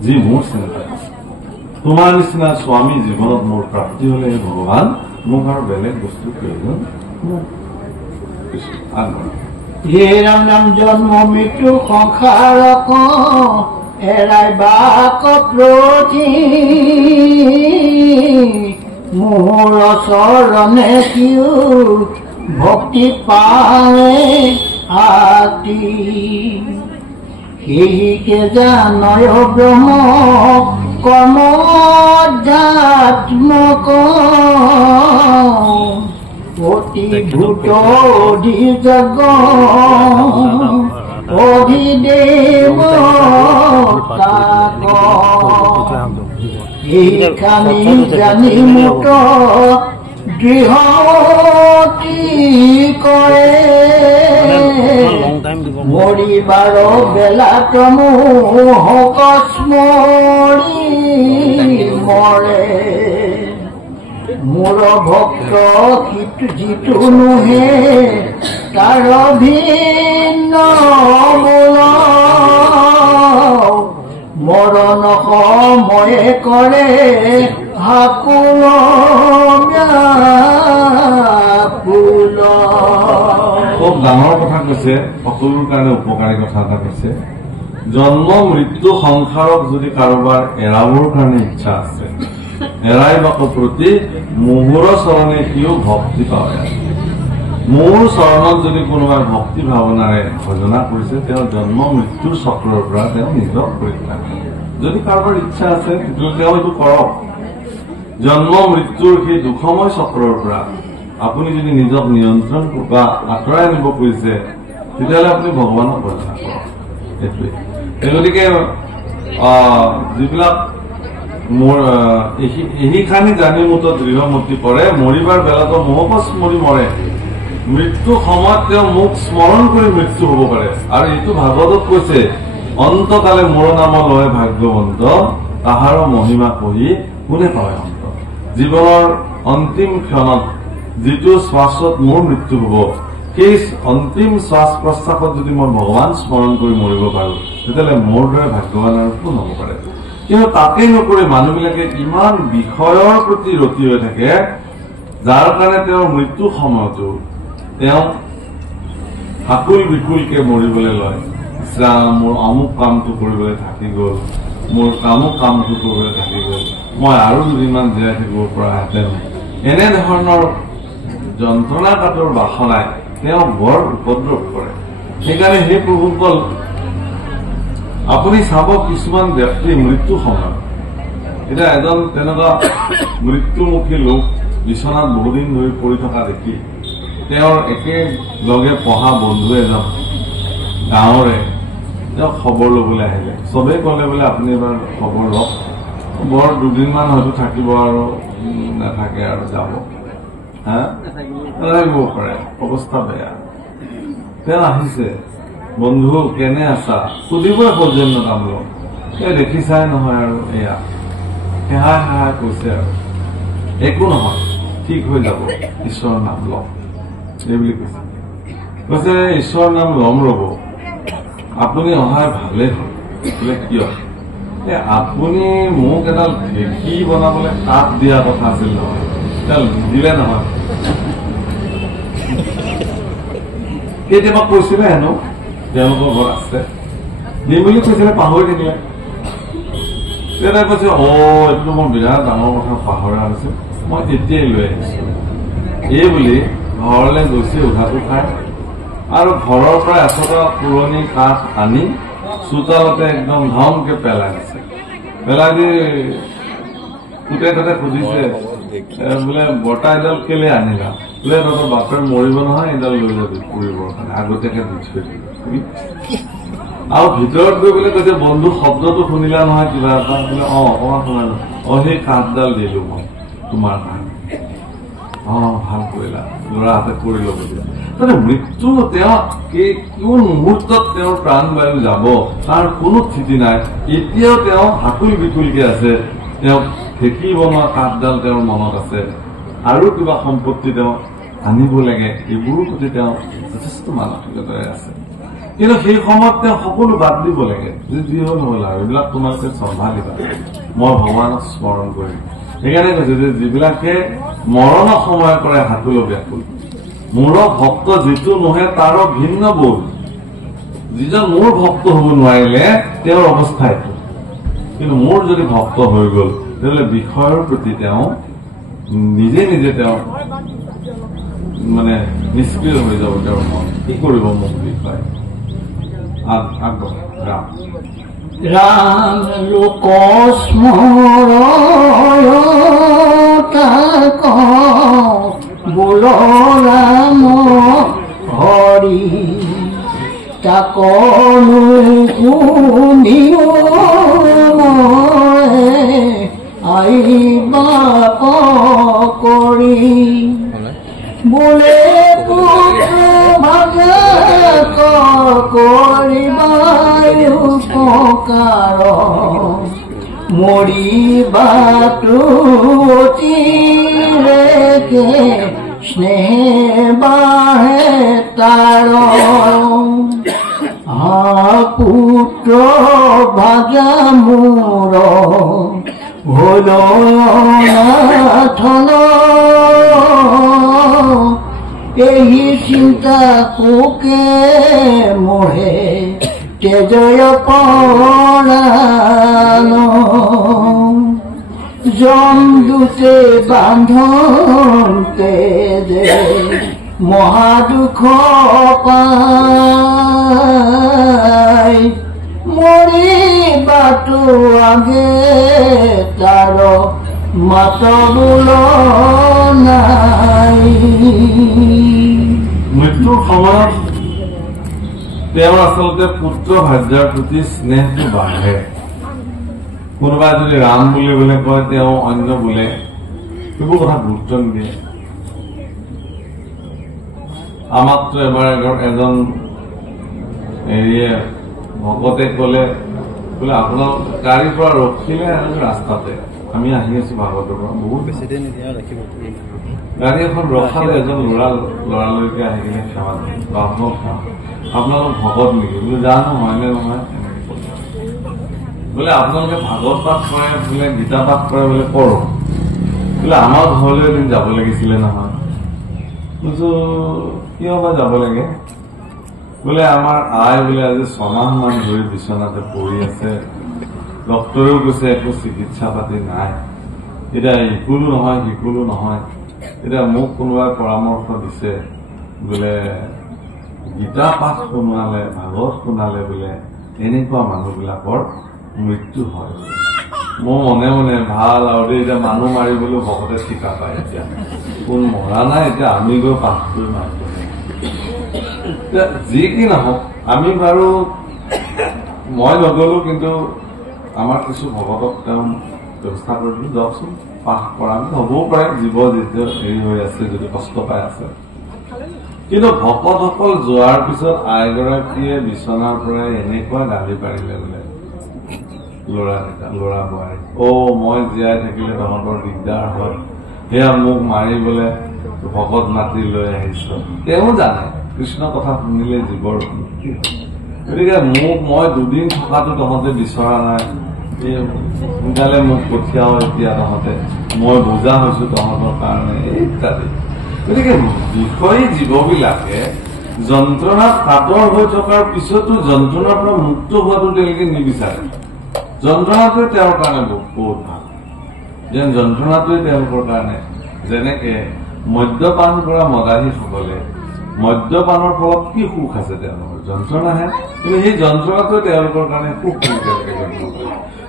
যি মোৰ চিন্তা। তোমাৰ নিচিনা স্বামী জীৱনত মোৰ প্ৰাপ্তি হলে ভগৱান, মোক আৰু বেলেগ বস্তু প্ৰয়োজন হে ৰাম ৰাম জন্ম মৃত্যু সংসাৰ এৰাই বাক প্ৰতি, মোৰ চৰণে সিও ভক্তি পাৱে আতি, সেইকে জানয় ব্ৰহ্ম কৰ্মধ্যাত্মক, অতিভূত অধিজগ অধিদেৱ তাক, এইখানি জানি মুক্ত দৃঢ়তি কৰে, মৰিবাৰ বেলাত মোহক স্মৰি মৰে, মোৰ ভক্ত যিটো নোহে তাৰ ভিন্ন মূল, মৰণ সময়ে কৰে আকুল ব্যাকুল। খুব ডাঙৰ কথা কৈছে, সকলোৰ কাৰণে উপকাৰী কথা এটা কৈছে। জন্ম মৃত্যু সংসাৰক যদি কাৰোবাৰ এৰাবৰ কাৰণে ইচ্ছা আছে, এৰাই বাকৰ প্ৰতি মোহৰ চৰণে সিও ভক্তি পায়। মোৰ চৰণত যদি কোনোবাই ভক্তি ভাৱনাৰে ভজনা কৰিছে, তেওঁ জন্ম মৃত্যুৰ চক্ৰৰ পৰা তেওঁ নিজক পৰিত্ৰাণ কৰে। যদি কাৰোবাৰ ইচ্ছা আছে তেওঁ এইটো কৰক। জন্ম মৃত্যুৰ সেই দুখময় চক্ৰৰ পৰা আপুনি যদি নিজক নিয়ন্ত্ৰণ বা আঁতৰাই আনিব খুজিছে, তেতিয়াহ'লে আপুনি ভগৱানক ভজনা কৰক। সেইটোৱে। গতিকে যিবিলাক মোৰ এইখানি জানি মুঠ দৃঢ়মতি কৰে, মৰিবাৰ বেলাতো মোহকচ মৰি মৰে। মৃত্যু সময়ত তেওঁ মোক স্মৰণ কৰি মৃত্যু হব পাৰে। আৰু এইটো ভাগৱতত কৈছে, অন্তকালে মোৰ নাম লয় ভাগ্যৱন্ত, তাহাৰ মহিমা কহি কোনে পায় অন্ত। জীৱনৰ অন্তিম ক্ষণত যিটো শ্বাসত মোৰ মৃত্যু হব, সেই অন্তিম শ্বাস প্ৰশ্বাসত যদি মই ভগৱান স্মৰণ কৰি মৰিব পাৰো, তেতিয়াহ'লে মোৰ দৰে ভাগ্যৱান আৰু কোন হব পাৰে। কিন্তু তাকেই নকৰি মানুহবিলাকে ইমান বিষয়ৰ প্ৰতি ৰতি হৈ থাকে, যাৰ কাৰণে তেওঁৰ মৃত্যু সময়তো তেওঁ আকুল বিকুলকে মৰিবলৈ লয়। ইছৰাম, মোৰ অমুক কামটো কৰিবলৈ থাকি গল, মোৰ কামটো কৰিবলৈ থাকি গল, মই আৰু দুদিনমান জীয়াই থাকিব পৰা হেঁতেন। এনেধৰণৰ যন্ত্ৰণা কাতৰ বাসনাই তেওঁ বৰ উপদ্ৰৱ কৰে। সেইকাৰণে সেই প্ৰভুসকল আপুনি চাব, কিছুমান ব্যক্তি মৃত্যু সময়ত, এতিয়া এজন তেনেকুৱা মৃত্যুমুখী লোক বিচনাত বহুদিন ধৰি পৰি থকা দেখি তেওঁৰ একেলগে পঢ়া বন্ধু এজন গাঁৱৰে তেওঁক খবৰ লবলৈ আহিলে। চবেই কলে বোলে আপুনি এবাৰ খবৰ লওক, বৰ দুদিনমান হয়তো থাকিব আৰু নাথাকে আৰু যাব, নাথাকিব পাৰে, অৱস্থা বেয়া। তেওঁ আহিছে, বন্ধু কেনে আছা সুধিবই সৌজন্য তামোল, দেখিছাই নহয় আৰু এয়া সেহাই সেহাই কৈছে আৰু একো নহয়, ঠিক হৈ যাব, ঈশ্বৰৰ নাম লওক এইবুলি কৈছে। কৈছে ঈশ্বৰৰ নাম লম ৰব, আপুনি অহাই ভালেই হ'ল। বোলে কিয়? আপুনি মোক এডাল ঢেঁকী বনাবলৈ কাঠ দিয়া কথা আছিল নহয়, দিলে নহয়। কেতিয়াবা কৈছিলে হেনো তেওঁলোকৰ ঘৰত আছে, দিম বুলি কৈছিলে, পাহৰি থাকিলে। তেতিয়া কৈছে এইটো মোৰ বিৰাট ডাঙৰ কথা পাহৰা হৈছে, মই এতিয়াই লৈ আহিছো। এই বুলি ঘৰলৈ গৈছে, উধাটো খাই আৰু ঘৰৰ পৰা এশটা পুৰণি কাঠ আনি চোতালতে একদম ধমকে পেলাই দিছে। পেলাই দি কোটে কোটে সুধিছে, বোলে বৰ্তা এডাল কেলে আনিলা? বোলে তহঁতৰ বাপেৰ মৰিব নহয়, এডাল লৈ যাবি পুৰিবৰ কাৰণে, আগতীয়াকে দি থৈ দিবি। আৰু ভিতৰত গৈ বোলে কৈছে, বন্ধু শব্দটো শুনিলা নহয় কিবা এটা? বোলে অকমান শুনালো। সেই কাঠডাল দিলো মই তোমাৰ কাৰণে। ভাল কৰিলা, লৰা হাতে কৰি ল'ব দিয়া। তাতে মৃত্যু তেওঁ কোন মুহূৰ্তত তেওঁৰ প্ৰাণবায়ু যাব তাৰ কোনো স্থিতি নাই। এতিয়াও তেওঁ আকুল বিকুলকে আছে, তেওঁ ঢেঁকী বনোৱা কাঠডাল তেওঁৰ মনত আছে, আৰু কিবা সম্পত্তি তেওঁ আনিব লাগে, এইবোৰৰ প্ৰতি তেওঁ যথেষ্ট মানসিকতাৰে আছে। কিন্তু সেই সময়ত তেওঁ সকলো বাদ দিব লাগে, যে যি হল নহল আৰু এইবিলাক তোমালোকে চম্ভালিবা, মই ভগৱানক স্মৰণ কৰিম। সেইকাৰণে কৈছে যে যিবিলাকে মৰণ সময় কৰে হাতুল ব্যাকুল, মোৰ ভক্ত যিটো নহয় তাৰ ভিন্ন বোধ। যিজন মোৰ ভক্ত হব নোৱাৰিলে তেওঁৰ অৱস্থা এইটো, কিন্তু মোৰ যদি ভক্ত হৈ গল, তেতিয়াহ'লে বিষয়ৰ প্ৰতি তেওঁ নিজে নিজে তেওঁ মানে নিষ্ক্ৰিয় হৈ যাব, তেওঁৰ মন কি কৰিব মোক বিষয়। ৰাম ৰাম লোক স্মৰণ বোল ৰাম হৰি, তাকনো শুনিও আহিবা কৰি, বোলে ভাগে কৰিবাৰ উপকাৰ, মৰিবা ত্ৰুটিৰেকে স্নেহ বাঢ়ে তাৰ, পুত্ৰ ভাজা মোৰ হল নাথন এই চিন্তা পোকে মোহে তেজয় পৰাণ জমদূতে বান্ধতে যে মহাদুখ পায় মৰিবাটো আগে তাৰ মাত বোল নাই মৃত্যুৰ সময়ত তেওঁৰ আচলতে পুত্ৰ ভাৰ্যাৰ প্ৰতি স্নেহটো বাঢ়ে কোনোবাই যদি ৰাম বুলিবলৈ কয় তেওঁ অন্য বোলে সেইবোৰ কথা গুৰুত্ব নিদিয়ে আমাকতো এবাৰ এজন হেৰিয়ে ভকতে কলে বোলে আপোনালোক গাড়ীৰ পৰা ৰখিলে ৰাস্তাতে আমি আহি আছো ভাগৱতৰ পৰা বহুত বেছি দিন গাড়ী এখন ৰখালে এজন লৰালৈকে আহি কিনে সেৱা আপোনালোক ভকত নেকি বোলে জানো হয়নে নহয় বোলে আপোনালোকে ভাগৱত পাঠ কৰে বোলে গীতা পাঠ কৰে বোলে কৰো বোলে আমাৰ ঘৰলৈ এদিন যাব লাগিছিলে নহয় বুজো কিয় বা যাব লাগে বোলে আমাৰ আই বোলে আজি 6 মাহ মান ধৰি বিচনাতে পৰি আছে ডক্টৰেও কৈছে একো চিকিৎসা পাতি নাই এতিয়া ইকুলো নহয় সিকুলো নহয় এতিয়া মোক কোনোবাই পৰামৰ্শ দিছে বোলে গীতা পাঠ শুনালে ভাগৱত শুনালে বোলে এনেকুৱা মানুহবিলাকৰ মৃত্যু হয় মোৰ মনে মনে ভাল আৰু এতিয়া মানুহ মাৰিবলৈ ভকতে ঠিকা পায় এতিয়া কোন মৰা নাই এতিয়া আমি গৈ পাঠ কৰি মাৰিব যি কি নহওক আমি বাৰু মই নগলো কিন্তু আমাৰ কিছু ভকতক তেওঁ ব্যৱস্থা কৰিলো যাওকচোন পাঠ কৰা হ'বও পাৰে জীৱ যেতিয়া হেৰি হৈ আছে যদি কষ্ট পাই আছে কিন্তু ভকতসকল যোৱাৰ পিছত আইগৰাকীয়ে বিচনাৰ পৰাই এনেকুৱা গালি পাৰিলে বোলে ল'ৰা বোৱাৰী মই জীয়াই থাকিলে তহঁতৰ দিগদাৰ হয় সেয়া মোক মাৰিবলৈ ভকত মাতি লৈ আহিছ তেওঁ জানে কৃষ্ণ কথা শুনিলে জীৱৰ গতিকে মই দুদিন থকাটো তহঁতে বিচৰা নাই সোনকালে মোক পঠিয়াও এতিয়া তহঁতে মই বুজা হৈছো তহঁতৰ কাৰণে ইত্যাদি গতিকে বিষয়ী জীৱবিলাকে যন্ত্ৰণাত কাতৰ হৈ থকাৰ পিছতো যন্ত্ৰণাৰ পৰা মুক্ত হোৱাটো তেওঁলোকে নিবিচাৰে যন্ত্ৰণাটোৱে তেওঁৰ কাৰণে বহুত ভাল যেন যন্ত্ৰণাটোৱে তেওঁলোকৰ কাৰণে যেনেকে মদ্যপান কৰা মদাহীসকলে মদ্যপানৰ ফলত কি সুখ আছে তেওঁলোকৰ যন্ত্ৰণাহে কিন্তু সেই যন্ত্ৰণাটোৱে তেওঁলোকৰ কাৰণে সুখ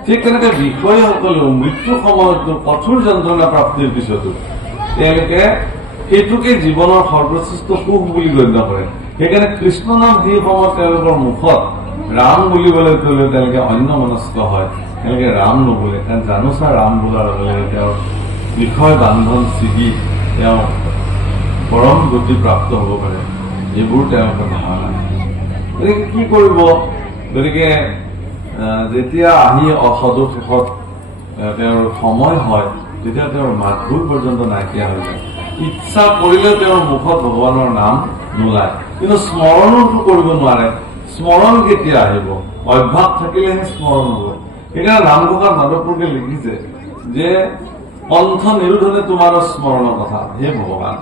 ঠিক তেনেকে বিষয়ীসকলেও মৃত্যুৰ সময়তো কঠোৰ যন্ত্ৰণা প্ৰাপ্তিৰ পিছতো তেওঁলোকে সেইটোকে জীৱনৰ সৰ্বশ্ৰেষ্ঠ সুখ বুলি গণ্য কৰে সেইকাৰণে কৃষ্ণ নাম সেই সময়ত তেওঁলোকৰ মুখত ৰাম বুলিবলৈ কলেও তেওঁলোকে অন্য মনস্ক হয় তেওঁলোকে ৰাম নবোলে কাৰণ জানোচা ৰাম বোলাৰ লগে লগে তেওঁৰ বিষয় বান্ধন ছিগি তেওঁ পৰম গতি প্ৰাপ্ত হ'ব পাৰে এইবোৰ তেওঁলোকৰ ধাৰণা গতিকে কি কৰিব গতিকে যেতিয়া আহি অসদৰ শেষত তেওঁৰ সময় হয় তেতিয়া তেওঁৰ মাতবোৰ পৰ্যন্ত নাইকিয়া হৈ যায় ইচ্ছা কৰিলেও তেওঁৰ মুখত ভগৱানৰ নাম নোলায় কিন্তু স্মৰণটো কৰিব নোৱাৰে স্মৰণ কেতিয়া আহিব অভ্যাস থাকিলেহে স্মৰণ হ'ব সেইকাৰণে নামঘোষা মাধৱপুৰকে লিখিছে যে কণ্ঠ নিৰোধনে তোমাৰ স্মৰণৰ কথা হে ভগৱান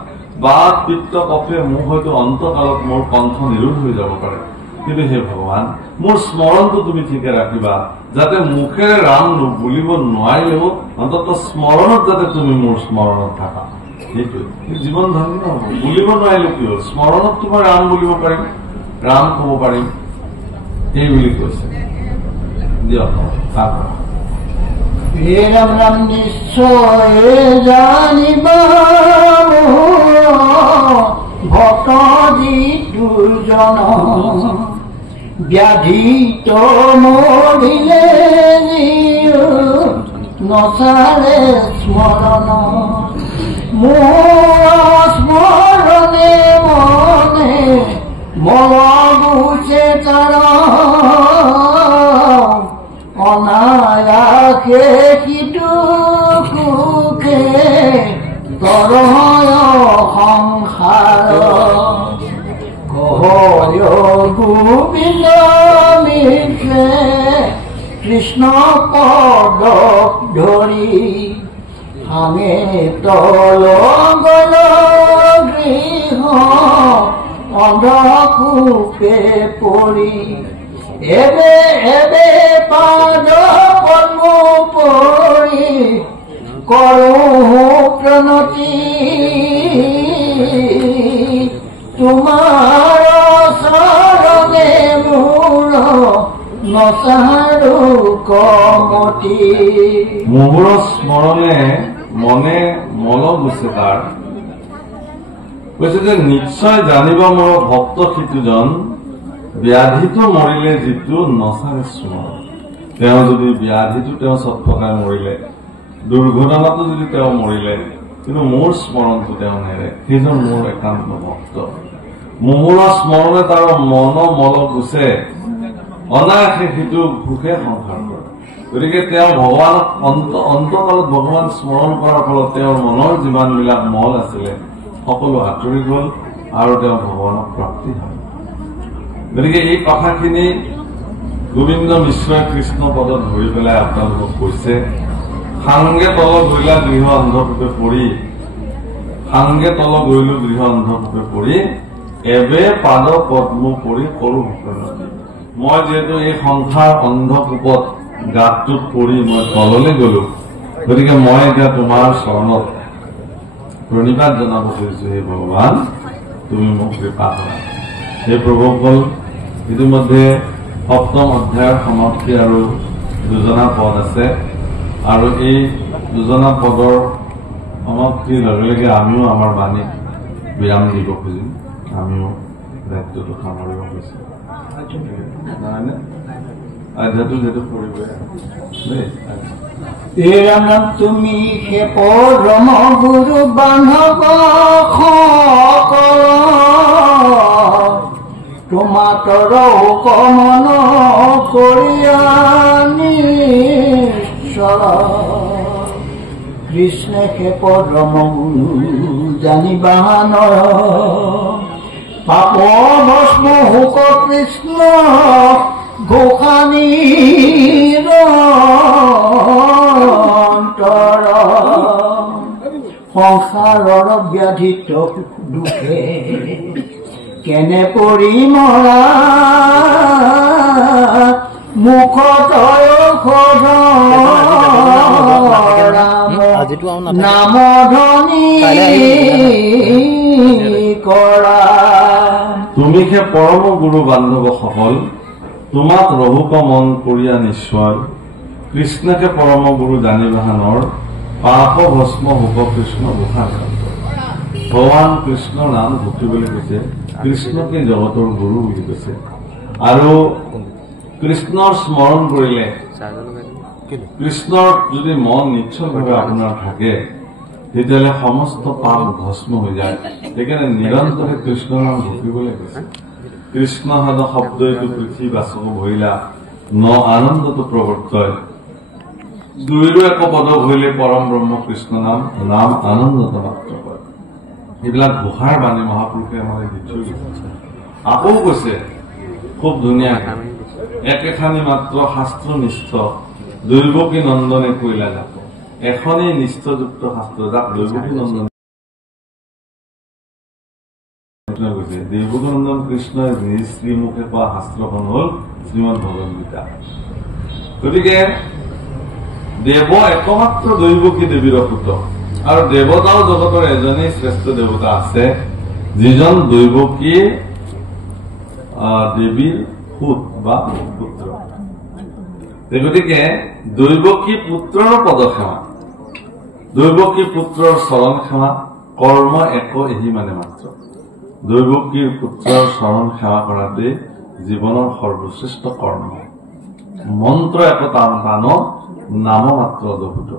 বাদ পিত্ত কফে মোক হয়তো অন্তকালত মোৰ কণ্ঠ নিৰোধ হৈ যাব পাৰে কিন্তু হে ভগৱান মোৰ স্মৰণটো তুমি ঠিকে ৰাখিবা যাতে মুখেৰে ৰাম বুলিব নোৱাৰিলেও অন্তত স্মৰণত যাতে তুমি মোৰ স্মৰণত থাকা সেইটোৱে জীৱন ধন্য হ'ব বুলিব নোৱাৰিলে কি হ'ল স্মৰণত তোমাৰ ৰাম বুলিব পাৰিম ৰাম ক'ব পাৰিম এই বুলি কৈছে দিয়ক ৰাম ৰাম নিশ্চয় জানিবা ভক্ত যি দুৰ্জন ব্যাধিত মৰিলে নচাৰে স্মৰণ মোৰ স্মৰণে মনে মৰগুছে তাৰ অনায়াসে সিটো সুখে তৰয় সংসাৰ কহয় গোবিন্দ মিছে কৃষ্ণ পদ ধৰি হাঙে তল গল গৃহ অন্ধকূপে পৰি এবে এবে পাদ পদ্ম পৰি কৰো প্ৰণতি তোমাৰ চৰণে মোৰ নচাৰো কমতি। মোহৰ স্মৰণে মনে মল গুছে তাৰ কৈছে যে নিশ্চয় জানিব মোৰ ভক্ত সিটোজন ব্যাধিটো মৰিলে যিটো নচাৰে স্মৰণ। তেওঁ যদি ব্যাধিটো তেওঁ চটফটাই মৰিলে, দুৰ্ঘটনাটো যদি তেওঁ মৰিলে, কিন্তু মোৰ স্মৰণটো তেওঁ নেৰে, সেইজন মোৰ একান্ত ভক্ত। মোহৰ স্মৰণে তাৰ মন মল গুছে অনায়াসে সিটো সুখে সংসাৰ কৰে। গতিকে তেওঁ ভগৱানক অন্তকালত ভগৱান স্মৰণ কৰাৰ ফলত তেওঁৰ মনৰ যিমানবিলাক মল আছিলে সকলো আঁতৰি গল আৰু তেওঁ ভগৱানক প্ৰাপ্তি হয়। গতিকে এই কথাখিনি গোবিন্দ মিশ্ৰই কৃষ্ণ পদত ধৰি পেলাই আপোনালোকক কৈছে। সাংগে তল গইলা গৃহ অন্ধকূপে পৰি, সাংগে তল গইলো গৃহ অন্ধকূপে পৰি এবে পাদ পদ্ম পৰি কৰো প্ৰণতি। মই যিহেতু এই সংসাৰ অন্ধকূপত গাতটোত পৰি মই তললৈ গলো, গতিকে মই এতিয়া তোমাৰ চৰণত প্ৰণিপাত জনাব খুজিছো, হে ভগৱান তুমি মোক কৃপা কৰা। সেই প্ৰভুসকল ইতিমধ্যে সপ্তম অধ্যায়ৰ সমাপ্তি আৰু দুজনা পদ আছে, আৰু এই দুজনা পদৰ সমাপ্তিৰ লগে লগে আমিও আমাৰ বাণীক বিৰাম দিব খুজিম, আমিও দায়িত্বটো সামৰিব খুজিম। আধ্যাত্মিক যিহেতু পৰিবই দেই। এই ৰাম ৰাম তুমি হে পৰম গুৰু বান্ধৱ সকল, তোমাতৰ হুকমন কৰিয়া নিশ্চৰ। কৃষ্ণে হে পৰম গুৰু জানিবা নৰ, পাপ ভস্ম হুক কৃষ্ণ গোসানীৰ অন্তৰ। সংসাৰৰ ব্যাধিত দুখে কেনে পৰি মৰা, মুখত নাম ধ্বনি কৰা। তুমি সে পৰম গুৰু বান্ধৱ সকল, তোমাক ৰহুক মন কৰিয়া নিশ্চয়। কৃষ্ণকে পৰম গুৰু জানিবাহানৰ, পাপ ভস্ম হুক কৃষ্ণ গোসানী। ভগৱান কৃষ্ণৰ নাম ঘটিবলৈ কৈছে, কৃষ্ণকে জগতৰ গুৰু বুলি কৈছে। আৰু কৃষ্ণৰ স্মৰণ কৰিলে, কৃষ্ণৰ যদি মন নিশ্চয়ভাৱে আপোনাৰ থাকে, তেতিয়াহ'লে সমস্ত পাপ ভস্ম হৈ যায়। সেইকাৰণে নিৰন্তৰে কৃষ্ণৰ নাম ঘটিবলৈ কৈছে। কৃষ্ণ হাদ শব্দ এইটো পৃথিৱী বাচক ভৰিলা, ন আনন্দটো প্ৰৱৰ্তয়। দুইৰো এক পদ ভৰিলে পৰম ব্ৰহ্ম কৃষ্ণ নাম, নাম আনন্দত মাত্ৰ হয়। এইবিলাক ঘোষাৰ বাণী মহাপুৰুষে আমাক দি থৈ গৈছে। আকৌ কৈছে খুব ধুনীয়াকে, একেখানি মাত্ৰ শাস্ত্ৰনিষ্ঠ দৈৱকী নন্দনে কৈলা যাব। এখনেই নিষ্ঠযুক্ত শাস্ত্ৰ, যাক দৈৱকী নন্দন কৈছে। দৈৱকী নন্দন কৃষ্ণই নিজ শ্ৰীমুখে কোৱা শাস্ত্ৰখন হল শ্ৰীমদ ভগৱদ গীতা। গতিকে দেৱ একমাত্ৰ দৈৱকী দেৱীৰ পুত্ৰ, আৰু দেৱতাও জগতৰ এজনেই শ্ৰেষ্ঠ দেৱতা আছে, যিজন দৈৱকী দেৱীৰ পুত বা পুত্ৰ। গতিকে দৈৱকী পুত্ৰৰ পদসেৱা, দৈৱকী পুত্ৰৰ চৰণ সেৱা, কৰ্ম এক এহি মানে মাত্ৰ। দৈৱকীৰ পুত্ৰৰ চৰণ সেৱা কৰাটোৱে জীৱনৰ সৰ্বশ্ৰেষ্ঠ কৰ্ম। মন্ত্ৰ একো টান, নাম মাত্ৰ অদ্ভুত।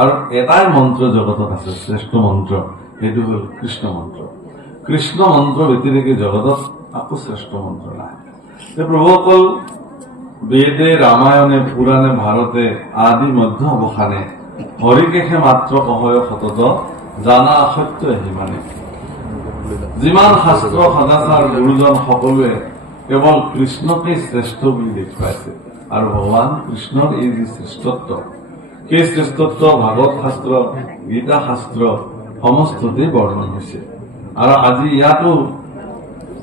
আৰু এটাই মন্ত্ৰ জগতত আছে, শ্ৰেষ্ঠ মন্ত্ৰ, সেইটো হল কৃষ্ণ মন্ত্ৰ। কৃষ্ণ মন্ত্ৰ ব্যতিৰেকে জগতত আকৌ শ্ৰেষ্ঠ মন্ত্ৰ নাই। প্ৰভুসকল বেদে, ৰামায়ণে, পুৰাণে, ভাৰতে আদি মধ্য অৱসানে হৰিকেশে মাত্ৰ কহয় সতত, জানা সত্য সিমানে। যিমান শাস্ত্ৰ সদাচাৰ গুৰুজন সকলোৱে কেৱল কৃষ্ণকে শ্ৰেষ্ঠ বুলি দেখুৱাইছে, আৰু ভগৱান কৃষ্ণৰ এই যি শ্ৰেষ্ঠত্ব, সেই শ্ৰেষ্ঠত্ব ভাগৱত শাস্ত্ৰ, গীতা শাস্ত্ৰ সমস্ততেই বৰ্ণন হৈছে। আৰু আজি ইয়াতো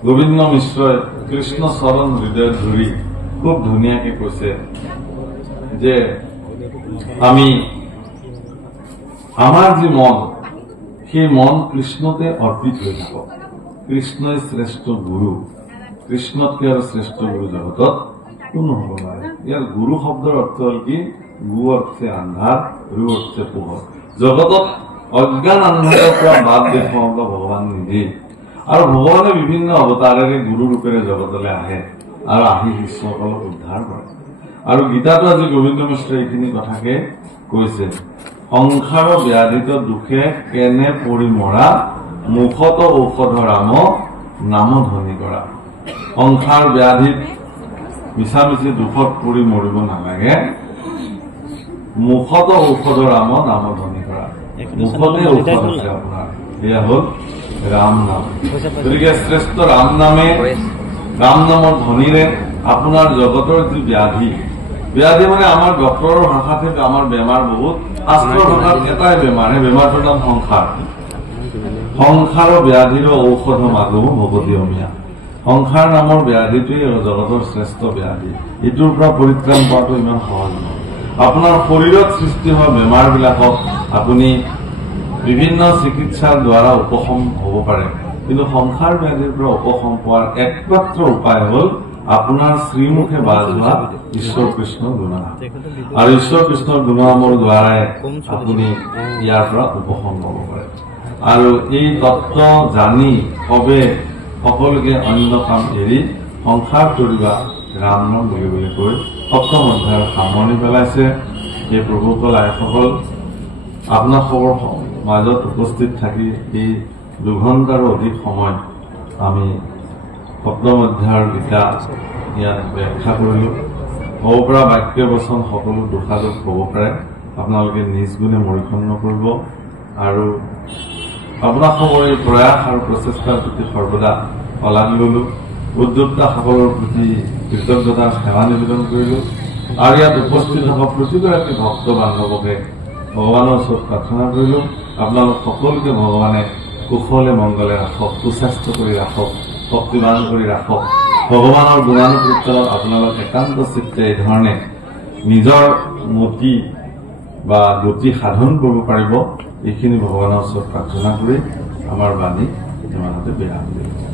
গোবিন্দ মিশ্ৰই কৃষ্ণ চৰণ হৃদয়ত ধৰি খুব ধুনীয়াকে কৈছে যে আমি আমাৰ যি মন, সেই মন কৃষ্ণতে অৰ্পিত হৈ থাকক। কৃষ্ণই শ্ৰেষ্ঠ গুৰু, কৃষ্ণতকৈ আৰু শ্ৰেষ্ঠ গুৰু জগতত কোনো হ'ব নোৱাৰে। ইয়াৰ গুৰু শব্দৰ অৰ্থ হল কি? গু অৰ্থে আন্ধাৰ, ৰু অৰ্থে পোহৰ। জগতত অজ্ঞান আন্ধাৰৰ পৰা বাদ দেখুৱাওঁতা ভগৱান নিজেই। আৰু ভগৱানে বিভিন্ন অৱতাৰেৰে গুৰু ৰূপেৰে জগতলৈ আহে আৰু আহি শিষ্যসকলক উদ্ধাৰ কৰে। আৰু গীতাটো আজি গোবিন্দ মিশ্ৰ এইখিনি কথাকে কৈছে, সংসাৰ ব্যাধিত দুখে কেনে পৰি মৰা, মুখত ঔষধ ৰাম নাম ধ্বনি কৰা। সংসাৰ ব্যাধিত মিছামিছি দুখত পৰি মৰিব নালাগে, মুখত ঔষধ ৰাম নাম ধ্বনি কৰা। মুখতে ঔষধ আছে আপোনাৰ, এয়া হল ৰাম নাম। গতিকে শ্ৰেষ্ঠ ৰাম নামে, ৰাম নামৰ ধ্বনিৰে আপোনাৰ জগতৰ যি ব্যাধি, ব্যাধি মানে আমাৰ ডক্টৰৰ ভাষাতে আমাৰ বেমাৰ বহুত, শাস্ত্ৰৰ ভাষাত এটাই বেমাৰ, সেই বেমাৰটোৰ নাম সংসাৰ। সংসাৰ ব্যাধিৰ ঔষধ মাগো ভগৱতী অমিয়া। সংসাৰ নামৰ ব্যাধিটোৱেই জগতৰ শ্ৰেষ্ঠ ব্যাধি। ইটোৰ পৰা পৰিত্ৰাণ পোৱাটো ইমান সহজ নহয়। আপোনাৰ শৰীৰত সৃষ্টি হোৱা বেমাৰবিলাকক আপুনি বিভিন্ন চিকিৎসাৰ দ্বাৰা উপশম হ'ব পাৰে, কিন্তু সংসাৰ ব্যাধিৰ পৰা উপশম পোৱাৰ একমাত্ৰ উপায় হল আপোনাৰ শ্ৰীমুখে বাজ হোৱা ঈশ্বৰ কৃষ্ণৰ গুণনাম। আৰু ঈশ্বৰ কৃষ্ণৰ গুণনামৰ দ্বাৰাই আপুনি ইয়াৰ পৰা উপশম পাব পাৰে। আৰু এই তত্ত্ব জানি সবে সকলোকে অন্য কাম এৰি সংসাৰ কৰিবা ৰাম নাম বুলি কৈ সপ্তম অধ্যায়ৰ সামৰণি পেলাইছে। এই প্ৰভুসকল আইসকল আপোনালোকৰ মাজত উপস্থিত থাকি এই 2 ঘণ্টাৰো অধিক সময় আমি সপ্তম অধ্যায়ৰ গীতা ইয়াত ব্যাখ্যা কৰিলোঁ। হ'ব পৰা বাক্য বচন সকলো দোষাদোষ হ'ব পাৰে, আপোনালোকে নিজ গুণে মৰিক্ষণ নকৰিব। আৰু আপোনালোকৰ এই প্ৰয়াস আৰু প্ৰচেষ্টাৰ প্ৰতি সৰ্বদা শলাগি ললো। উদ্যোক্তাসকলৰ প্ৰতি কৃতজ্ঞতাৰ সেৱা নিবেদন কৰিলোঁ। আৰু ইয়াত উপস্থিত থকা প্ৰতিগৰাকী ভক্ত বান্ধৱকে ভগৱানৰ ওচৰত প্ৰাৰ্থনা কৰিলোঁ, আপোনালোক সকলোকে ভগৱানে কুশলে মংগলে ৰাখক, সুস্বাস্থ্য কৰি ৰাখক, শক্তিবান কৰি ৰাখক। ভগৱানৰ গুণানুকীৰ্তনত আপোনালোক একান্ত চিত্তে এই ধৰণে নিজৰ মতি বা গতি সাধন কৰিব পাৰিব। এইখিনি ভগৱানৰ ওচৰত প্ৰাৰ্থনা কৰি আমাৰ বাণী ইমানতে বিৰাম দিলোঁ।